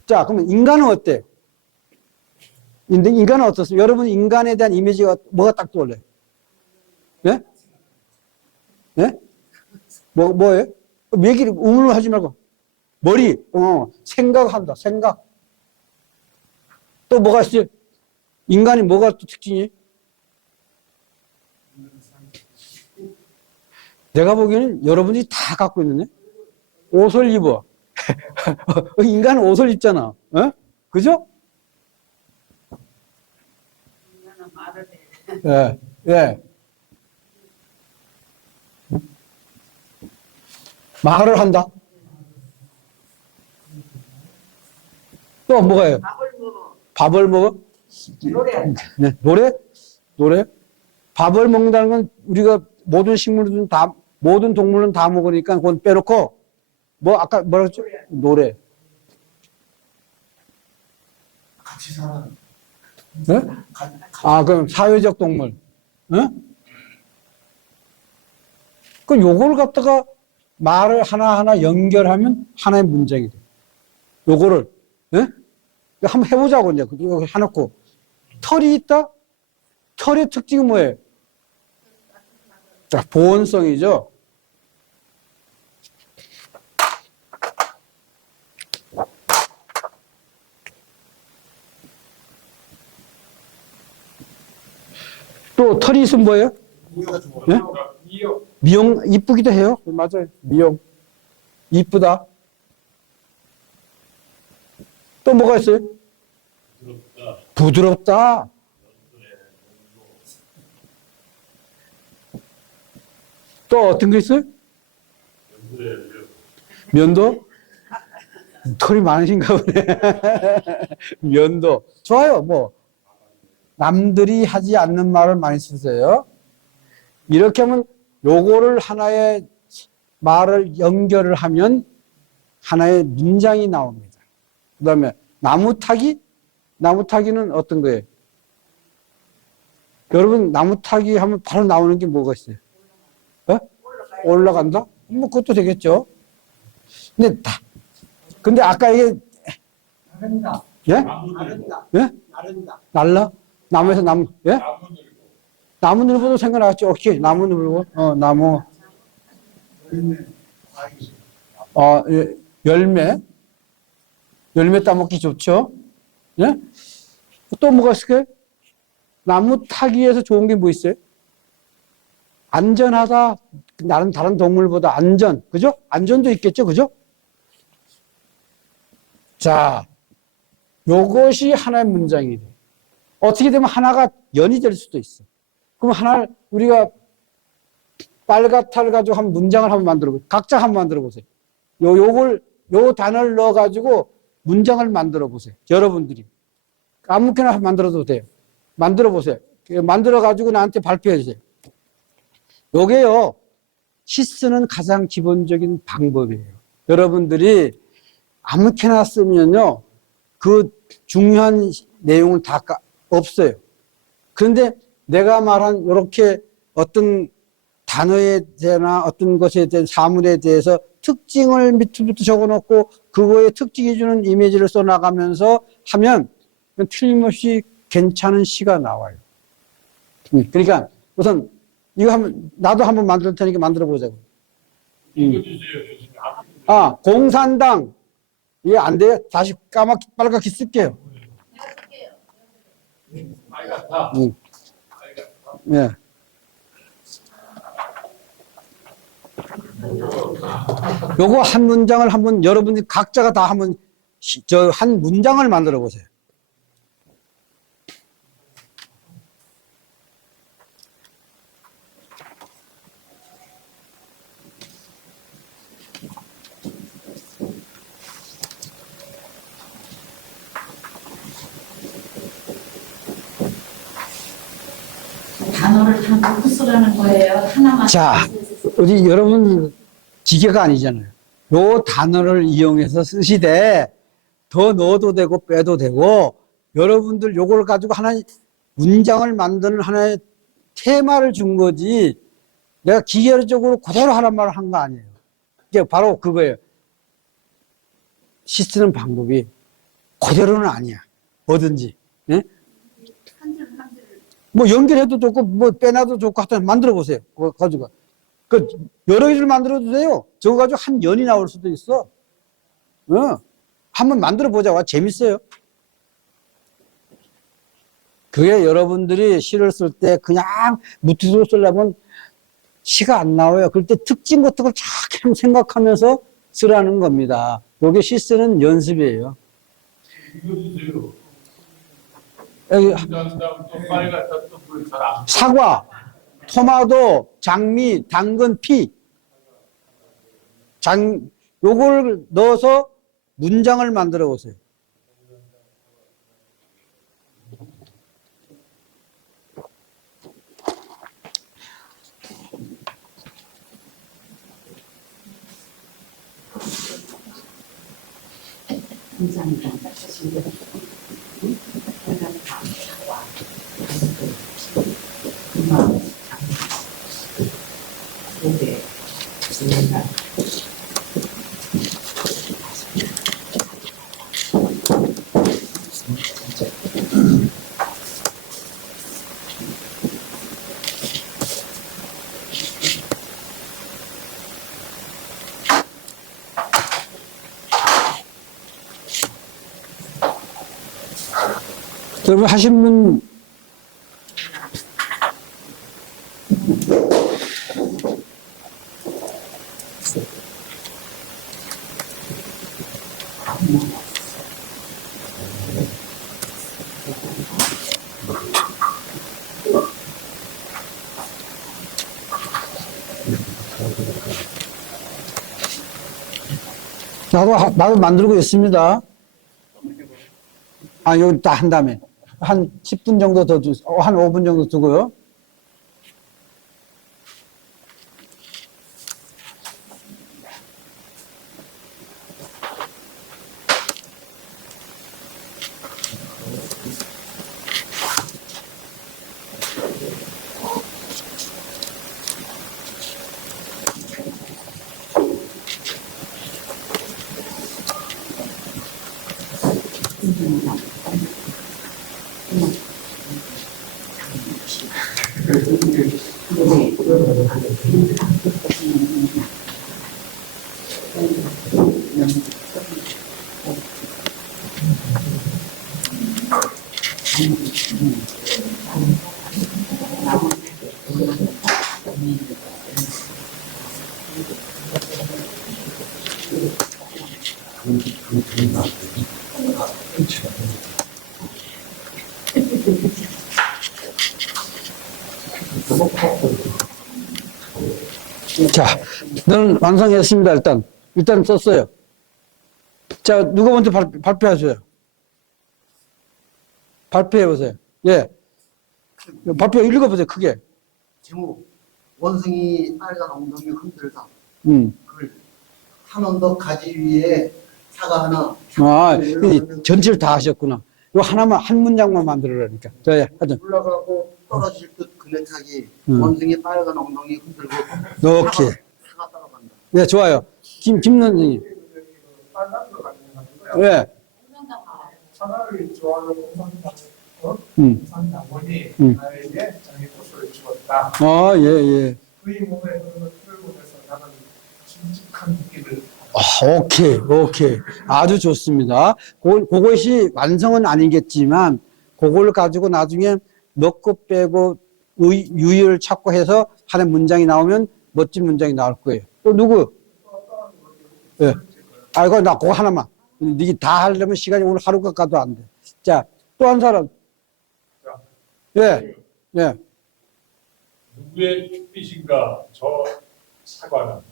자, 그러면 인간은 어때요? 인간은 어떻습니까? 여러분 인간에 대한 이미지가 뭐가 딱 떠올라요? 예? 예? 뭐예요? 얘기를 우물을 하지 말고. 머리, 생각한다, 생각. 또 뭐가 있어요? 인간이 뭐가 또 특징이? 내가 보기에는 여러분들이 다 갖고 있는데? 옷을 입어. 인간은 옷을 입잖아. 어? 그죠? 인간은 말을 해. 예, 예. 말을 한다. 또 뭐가요? 밥을 먹어. 밥을 먹어? 노래. 네. 노래? 밥을 먹는다는 건 우리가 모든 식물은 다, 모든 동물은 다 먹으니까 그건 빼놓고, 아까 뭐라 그랬죠? 노래. 같이 사는. 네? 그럼 사회적 동물. 그 요걸 갖다가 말을 하나하나 연결하면 하나의 문장이 돼. 요거를, 예? 한번 해보자고, 이제. 그거 해놓고. 털이 있다? 털의 특징은 뭐예요? 자, 보온성이죠. 또 털이 있으면 뭐예요? 예? 이어. 미용, 이쁘기도 해요. 맞아요. 미용. 이쁘다. 또 뭐가 있어요? 부드럽다. 또 어떤 게 있어요? 면도? 털이 많으신가 보네. 면도. 좋아요. 남들이 하지 않는 말을 많이 쓰세요. 이렇게 하면 요거를 하나의 말을 연결을 하면 하나의 문장이 나옵니다. 그 다음에 나무타기? 나무타기는 어떤 거예요? 여러분 나무타기 하면 바로 나오는 게 뭐가 있어요? 올라간다? 그것도 되겠죠. 근데 아까 이게 나른다. 예? 나른다. 예? 나른다. 날라? 나무에서 나무, 예? 나무 늘고. 나무 늘보도 생각나갔죠. 오케이. 나무 늘보. 나무. 열매. 열매 따먹기 좋죠. 예? 또 뭐가 있을까요? 나무 타기에서 좋은 게 뭐 있어요? 안전하다. 다른 동물보다 안전. 그죠? 안전도 있겠죠. 그죠? 자, 요것이 하나의 문장이 돼. 어떻게 되면 하나가 연이 될 수도 있어. 그럼 하나를 우리가 빨갛다를 가지고 한 문장을 한번 만들어 보세요. 각자 한번 만들어 보세요. 요 단어를 넣어 가지고 문장을 만들어 보세요. 여러분들이. 아무렇게나 만들어도 돼요. 만들어 보세요. 만들어 가지고 나한테 발표해 주세요. 요게요. 시 쓰는 가장 기본적인 방법이에요. 여러분들이 아무렇게나 쓰면요. 그 중요한 내용은 다 없어요. 그런데 내가 말한 이렇게 어떤 단어에 대해나 어떤 것에 대한 사물에 대해서 특징을 밑부터 적어놓고 그거에 특징이 주는 이미지를 써나가면서 하면 틀림없이 괜찮은 시가 나와요. 그러니까 우선 이거 나도 한번 만들 테니까 만들어 보자고. 이거 주세요, 교수님. 공산당. 이게 안 돼요? 다시 빨갛게 쓸게요. 빨갛다. 응. 빨갛다. 네. 요거 한 문장을 한번 여러분이 각자가 다 한번 한 문장을 만들어 보세요. 단어를 다 놓고 쓰라는 거예요. 하나만. 자, 우리 여러분 기계가 아니잖아요. 요 단어를 이용해서 쓰시되 더 넣어도 되고 빼도 되고 여러분들 요걸 가지고 하나의 문장을 만드는 하나의 테마를 준 거지 내가 기계적으로 그대로 하란 말을 한 거 아니에요. 이게 바로 그거예요. 시 쓰는 방법이 그대로는 아니야. 뭐든지. 예? 한 줄 한 줄. 뭐 연결해도 좋고 뭐 빼놔도 좋고 하여튼 만들어 보세요. 그거 가지고 그 여러 개를 만들어도 돼요. 저거 가지고 한 연이 나올 수도 있어. 한번 만들어 보자고. 재밌어요. 그게 여러분들이 시를 쓸 때 그냥 무티수로 쓰려면 시가 안 나와요. 그럴 때 특징 같은 걸 쫙 생각하면서 쓰라는 겁니다. 이게 시 쓰는 연습이에요. 읽어주세요. 여기 다음 또 빨갛다 또잘안 사과, 토마토, 장미, 당근, 피. 요걸 넣어서 문장을 만들어 보세요. 감사합니다. 여러분 하신 분 나도 만들고 있습니다. 여기 다 한 다음에 한 10분 정도 더 한 5분 정도 두고요. 자, 너는 완성했습니다. 일단 썼어요. 자, 누가 먼저 발표하세요. 발표해보세요. 예. 발표 읽어보세요. 크게. 제목 원숭이 빨간 엉덩이 흔들다. 그걸 한 언덕 가지 위에 사과 하나. 전체를 다 하셨구나. 이거 하나만, 한 문장만 만들어라니까. 자, 예, 하자. 올라가고 떨어질 듯 그네타기 원숭이 빨간 엉덩이 흔들고 오케이. 사과 따라간다. 네, 좋아요. 김 선생님. 빨간 거 가지고 예. 사과를 좋아하는 공산당원이 나에게 장애꽃을 주었다. 예, 예. 그의 몸에 흐르는 혈관에서 나는 끔찍한 느낌을 오케이. 아주 좋습니다. 그것이 완성은 아니겠지만, 그걸 가지고 나중에 넣고 빼고 유의를 찾고 해서 하는 문장이 나오면 멋진 문장이 나올 거예요. 또 누구? 예. 이거 나 그거 하나만. 이게 다 하려면 시간이 오늘 하루가 가도 안 돼. 자, 또 한 사람. 예. 누구의 핏빛인가 저 사과는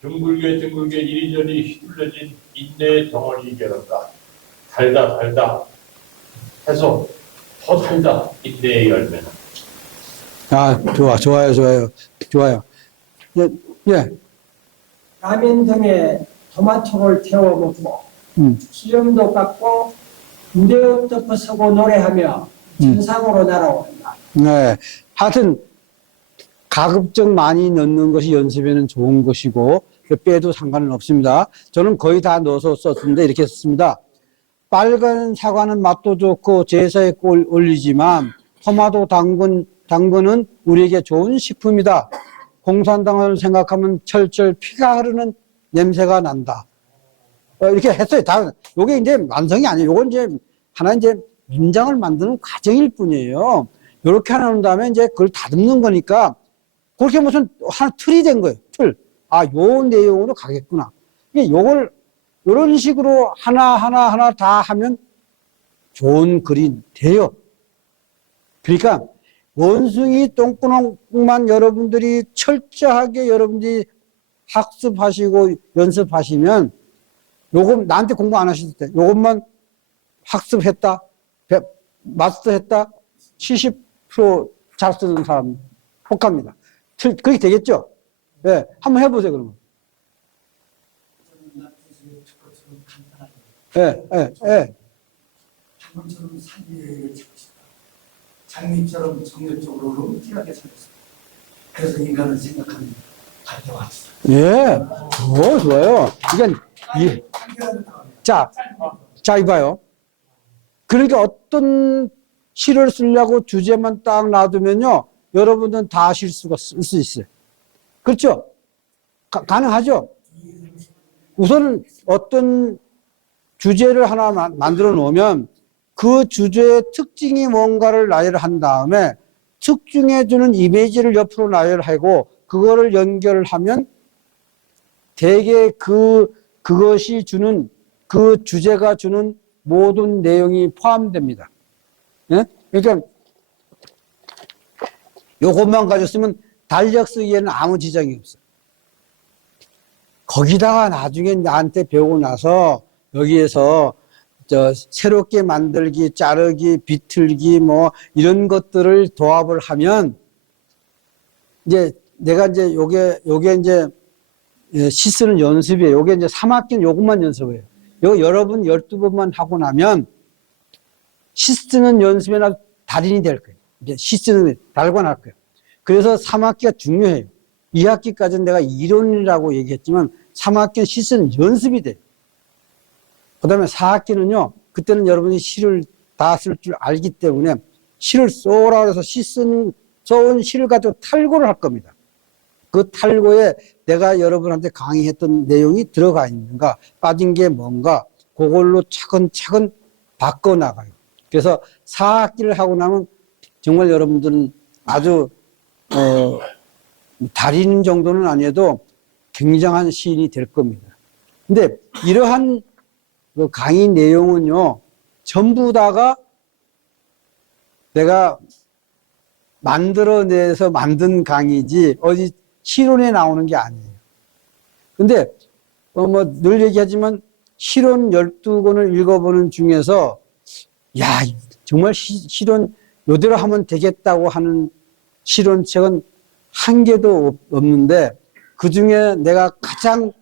둥글게 이리저리 휘둘려진 인내의 덩어리 겨뤘다. 달다 해서 더 달다 인내의 열매는. 좋아요. 예. 라면 등에 토마토를 태워 먹고 수염도 깎고 무대 덮어서고 노래하며 천상으로 날아온다. 네. 하여튼 가급적 많이 넣는 것이 연습에는 좋은 것이고 빼도 상관은 없습니다. 저는 거의 다 넣어서 썼는데 이렇게 썼습니다. 빨간 사과는 맛도 좋고 제사에 올리지만 토마토, 당근은 우리에게 좋은 식품이다. 공산당을 생각하면 철철 피가 흐르는 냄새가 난다. 이렇게 했어요. 요게 이제 완성이 아니에요. 요건 이제 하나 이제 문장을 만드는 과정일 뿐이에요. 요렇게 하는 다음에 이제 그걸 다듬는 거니까 그렇게 무슨 하나 틀이 된 거예요. 틀. 아, 요 내용으로 가겠구나. 요걸 요런 식으로 하나 다 하면 좋은 글이 돼요. 그러니까 원숭이 똥구멍만 여러분들이 철저하게 여러분들이 학습하시고 연습하시면 요거 나한테 공부 안 하실 때 요것만 학습했다, 마스터했다, 70%잘 쓰는 사람 혹합니다. 그렇게 되겠죠? 예, 네, 한번 해보세요, 그러면. 예, 예, 예. 장군처럼 살기를 찾고 싶다. 장님처럼 정열적으로 lum티하게 살고 싶다. 그래서 인간은 생각하는 발표가 있어. 예, 좋아요. 그러니까 자, 이봐요. 그러니까 어떤 시를 쓰려고 주제만 딱 놔두면요, 여러분들은 다 실수가 쓸 수 있어요. 그렇죠? 가능하죠? 우선은 어떤 주제를 하나 만들어 놓으면 그 주제의 특징이 뭔가를 나열한 다음에 특징해주는 이미지를 옆으로 나열하고 그거를 연결하면 대개 그것이 주는 그 주제가 주는 모든 내용이 포함됩니다. 예? 그러니까 요것만 가졌으면 달력 쓰기에는 아무 지장이 없어요. 거기다가 나중에 나한테 배우고 나서 여기에서 새롭게 만들기, 자르기, 비틀기 뭐 이런 것들을 도합을 하면 이제 내가 이제 요게 이제 시 쓰는 연습이에요. 요게 이제 3학기는 요것만 연습해요. 요 여러분 12번만 하고 나면 시 쓰는 연습에나 달인이 될 거예요. 이제 시 쓰는 달관할 거예요. 그래서 3학기가 중요해요. 2학기까지는 내가 이론이라고 얘기했지만 3학기는 시 쓰는 연습이 돼요. 그 다음에 4학기는요, 그때는 여러분이 시를 다 쓸 줄 알기 때문에 시를 써라 그래서 써온 시를 가지고 탈고를 할 겁니다. 그 탈고에 내가 여러분한테 강의했던 내용이 들어가 있는가, 빠진 게 뭔가, 그걸로 차근차근 바꿔나가요. 그래서 4학기를 하고 나면 정말 여러분들은 아주, 달인 정도는 아니어도 굉장한 시인이 될 겁니다. 근데 이러한 그 강의 내용은요, 전부 다가 내가 만들어내서 만든 강의지, 어디 실론에 나오는 게 아니에요. 근데, 늘 얘기하지만, 실론 12권을 읽어보는 중에서, 야, 정말 실론 요대로 하면 되겠다고 하는 실론책은 한 개도 없는데, 그 중에 내가 가장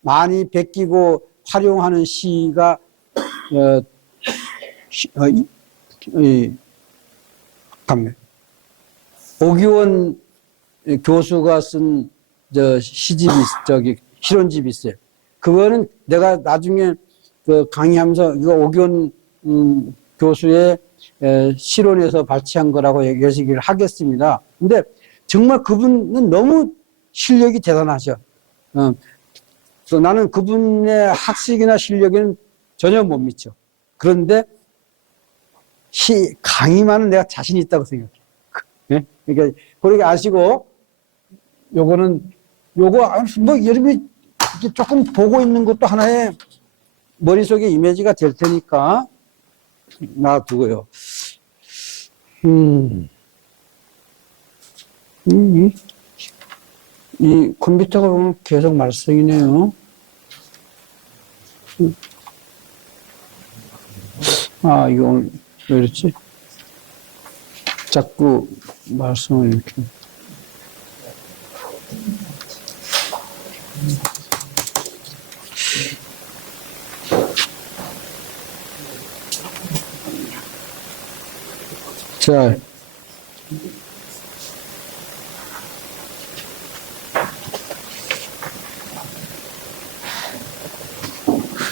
많이 베끼고 활용하는 시가 오기원 교수가 쓴 시집이 실론집이 있어요. 그거는 내가 나중에 그 강의하면서 이거 오기원 교수의 실론에서 발췌한 거라고 얘기를 하겠습니다. 근데 정말 그분은 너무 실력이 대단하셔. 그래서 나는 그분의 학식이나 실력에는 전혀 못 미쳐. 그런데 강의만은 내가 자신 있다고 생각해. 네? 그러니까 그렇게 아시고 요거 여러분이 조금 보고 있는 것도 하나의 머릿속에 이미지가 될 테니까 놔두고요. 이 컴퓨터가 보면 계속 말썽이네요. 아, 이거 오늘 왜 이렇지? 자꾸 말썽을 이렇게. 자.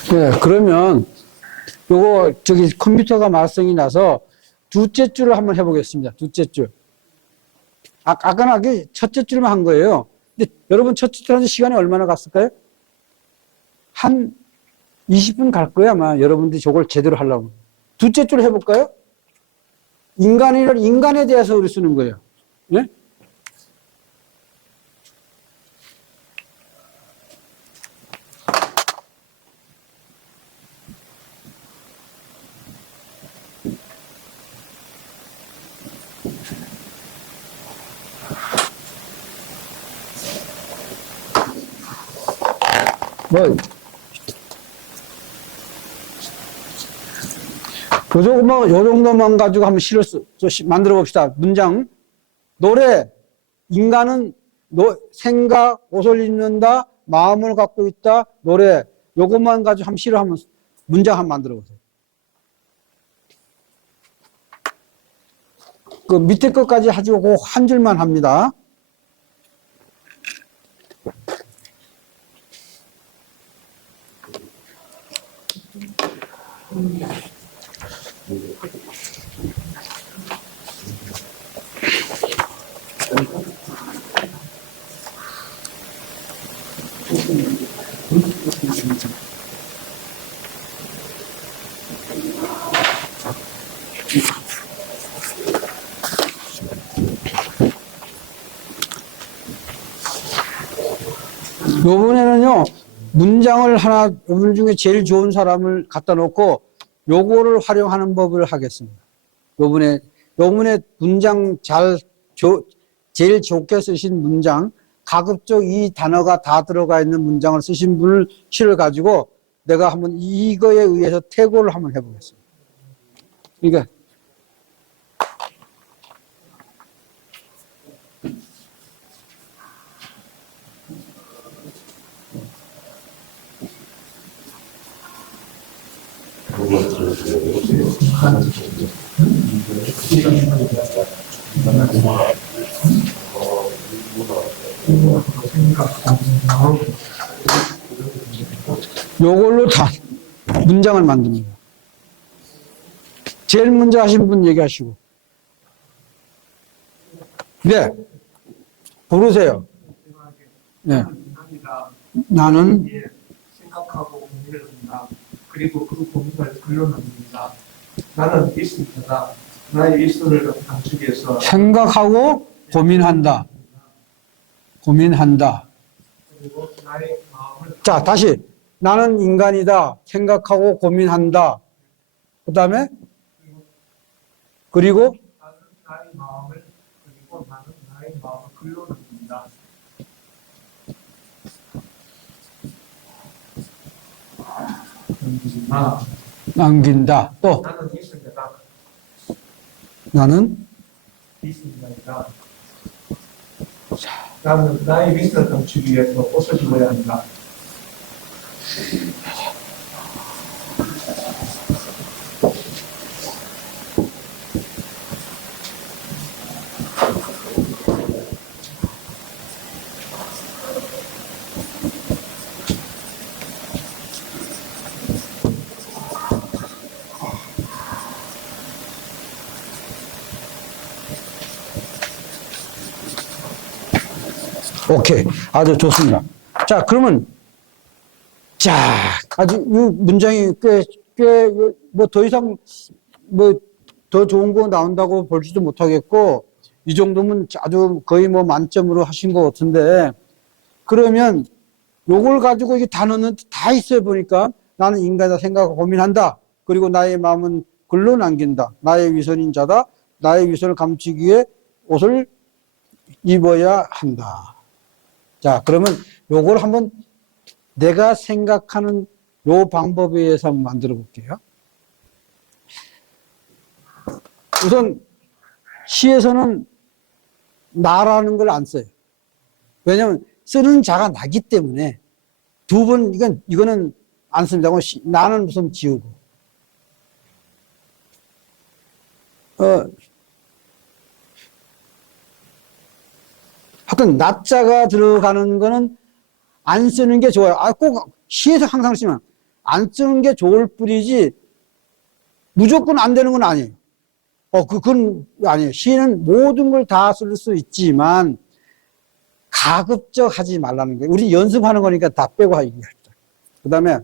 네, 그러면 요거 컴퓨터가 말썽이 나서 둘째 줄을 한번 해보겠습니다. 둘째 줄. 아까는 첫째 줄만 한 거예요. 근데 여러분 첫째 줄 하는 시간이 얼마나 갔을까요? 한 20분 갈 거야, 아마 여러분들이 저걸 제대로 하려면. 둘째 줄 해볼까요? 인간에 대해서 우리 쓰는 거예요. 네? 요 정도만 가지고 한번 시를 만들어 봅시다. 문장. 노래. 인간은 생각, 옷을 입는다, 마음을 갖고 있다, 노래. 요것만 가지고 한번 시를 한번 문장 한번 만들어 보세요. 그 밑에 것까지 하지고 그 한 줄만 합니다. 요번에는요, 문장을 하나, 이분 중에 제일 좋은 사람을 갖다 놓고 요거를 활용하는 법을 하겠습니다. 요번에 문장 제일 좋게 쓰신 문장, 가급적 이 단어가 다 들어가 있는 문장을 쓰신 분을 시를 가지고 내가 한번 이거에 의해서 태고를 한번 해보겠습니다. 그러니까, 요걸로 다 문장을 만듭니다. 제일 먼저 하신 분 얘기하시고. 네. 부르세요. 네. 나는 생각하고 고민을 한다. 그리고 그 고민을 글러냅니다. 나는 있습니다. 나의 일선을 감추기 위해서 생각하고 고민한다. 고민한다. 그리고 나의 마음을 자, 다시. 나는 인간이다. 생각하고 고민한다. 그 다음에, 그리고, 나의 마음을 그리고 나는 나의 마음을 글러냅니다. 남긴다. 또, 나는 있습니다. 나는, 있습니다. 나는 나의 미스를 감추기 위해서 옷을 입어야 한다. 오케이. 아주 좋습니다. 자, 그러면, 아주 이 문장이 뭐 더 이상 뭐 더 좋은 거 나온다고 볼지도 못하겠고, 이 정도면 아주 거의 뭐 만점으로 하신 것 같은데, 그러면 요걸 가지고 이게 단어는 다 있어요. 보니까 나는 인간이다 생각하고 고민한다. 그리고 나의 마음은 글로 남긴다. 나의 위선인 자다. 나의 위선을 감추기 위해 옷을 입어야 한다. 자, 그러면 요걸 한번 내가 생각하는 요 방법에 의해서 한번 만들어 볼게요. 우선 시에서는 나라는 걸 안 써요. 왜냐하면 쓰는 자가 나기 때문에 두 번, 이거는 안 씁니다. 나는 무슨 지우고. 하여튼 나자가 들어가는 거는 안 쓰는 게 좋아요. 꼭 시에서 항상 쓰면 안 쓰는 게 좋을 뿐이지 무조건 안 되는 건 아니에요. 그건 아니에요. 시는 모든 걸 다 쓸 수 있지만 가급적 하지 말라는 거예요. 우리 연습하는 거니까 다 빼고 얘기합니다. 그 다음에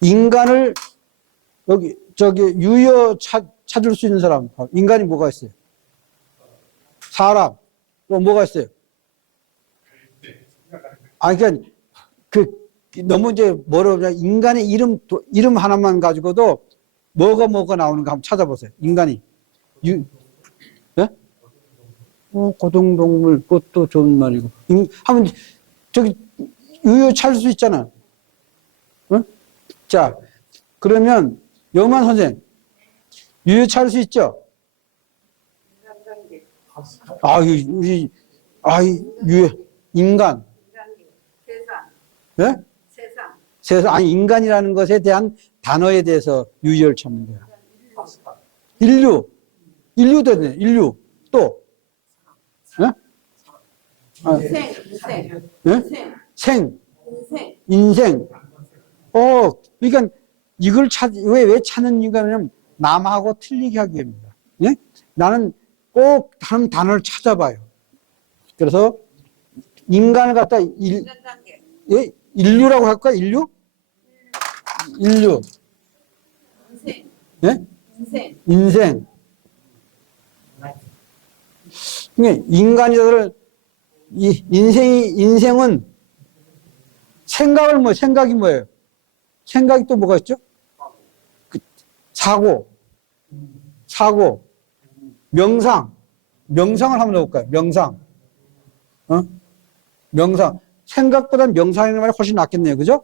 인간을 저기 유여 찾을 수 있는 사람, 인간이 뭐가 있어요? 사람, 또 뭐가 있어요? 그러니까 너무 이제 뭐라고 인간의 이름 하나만 가지고도 뭐가 나오는가 한번 찾아보세요. 인간이 예? 고등동물, 그것도 좋은 말이고. 하면 저기 유여 찾을 수 있잖아. 어? 자, 그러면 영만 선생 유여 찾을 수 있죠? 유여 인간. 예? 세상. 인간이라는 것에 대한 단어에 대해서 유의를 찾는 거야. 인류 되네, 인류. 또. 예? 생. 인생. 그러니까 이걸 왜 찾는 이유냐면 남하고 틀리게 하기 위함입니다. 예? 나는 꼭 다른 단어를 찾아봐요. 그래서 인간을 갖다 예? 인류라고 할까? 인류? 예? 인생. 그러니까 인생은 생각이 뭐예요? 생각이 또 뭐가 있죠? 사고, 명상을 한번 해볼까요? 명상. 생각보다 명상이라는 말이 훨씬 낫겠네요. 그죠?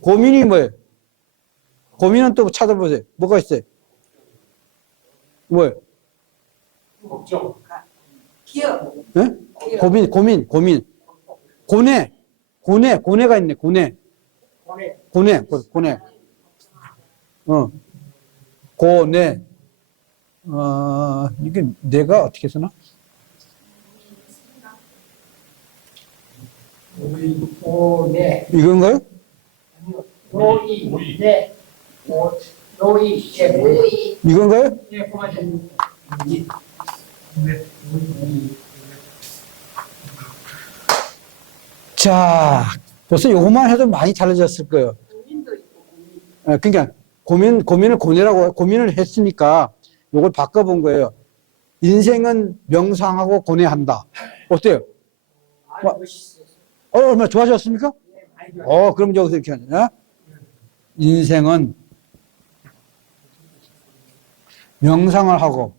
고민이 뭐예요? 고민은 또 찾아보세요. 뭐가 있어요? 뭐예요? 걱정. 기억. 네? 고민. 고뇌가 있네, 고뇌. 고뇌. 이게 내가 어떻게 쓰나? 네. 이건가요? 오이. 네. 오이. 예, 오이. 이건가요? 예, 그만해. 자, 벌써 요것만 해도 많이 달라졌을 거예요. 그러니까 고민을 고뇌를 했으니까 요걸 바꿔본 거예요. 인생은 명상하고 고뇌한다. 어때요? 멋있어요. 얼마나 좋아졌습니까? 그럼 여기서 이렇게 하냐? 인생은 명상을 하고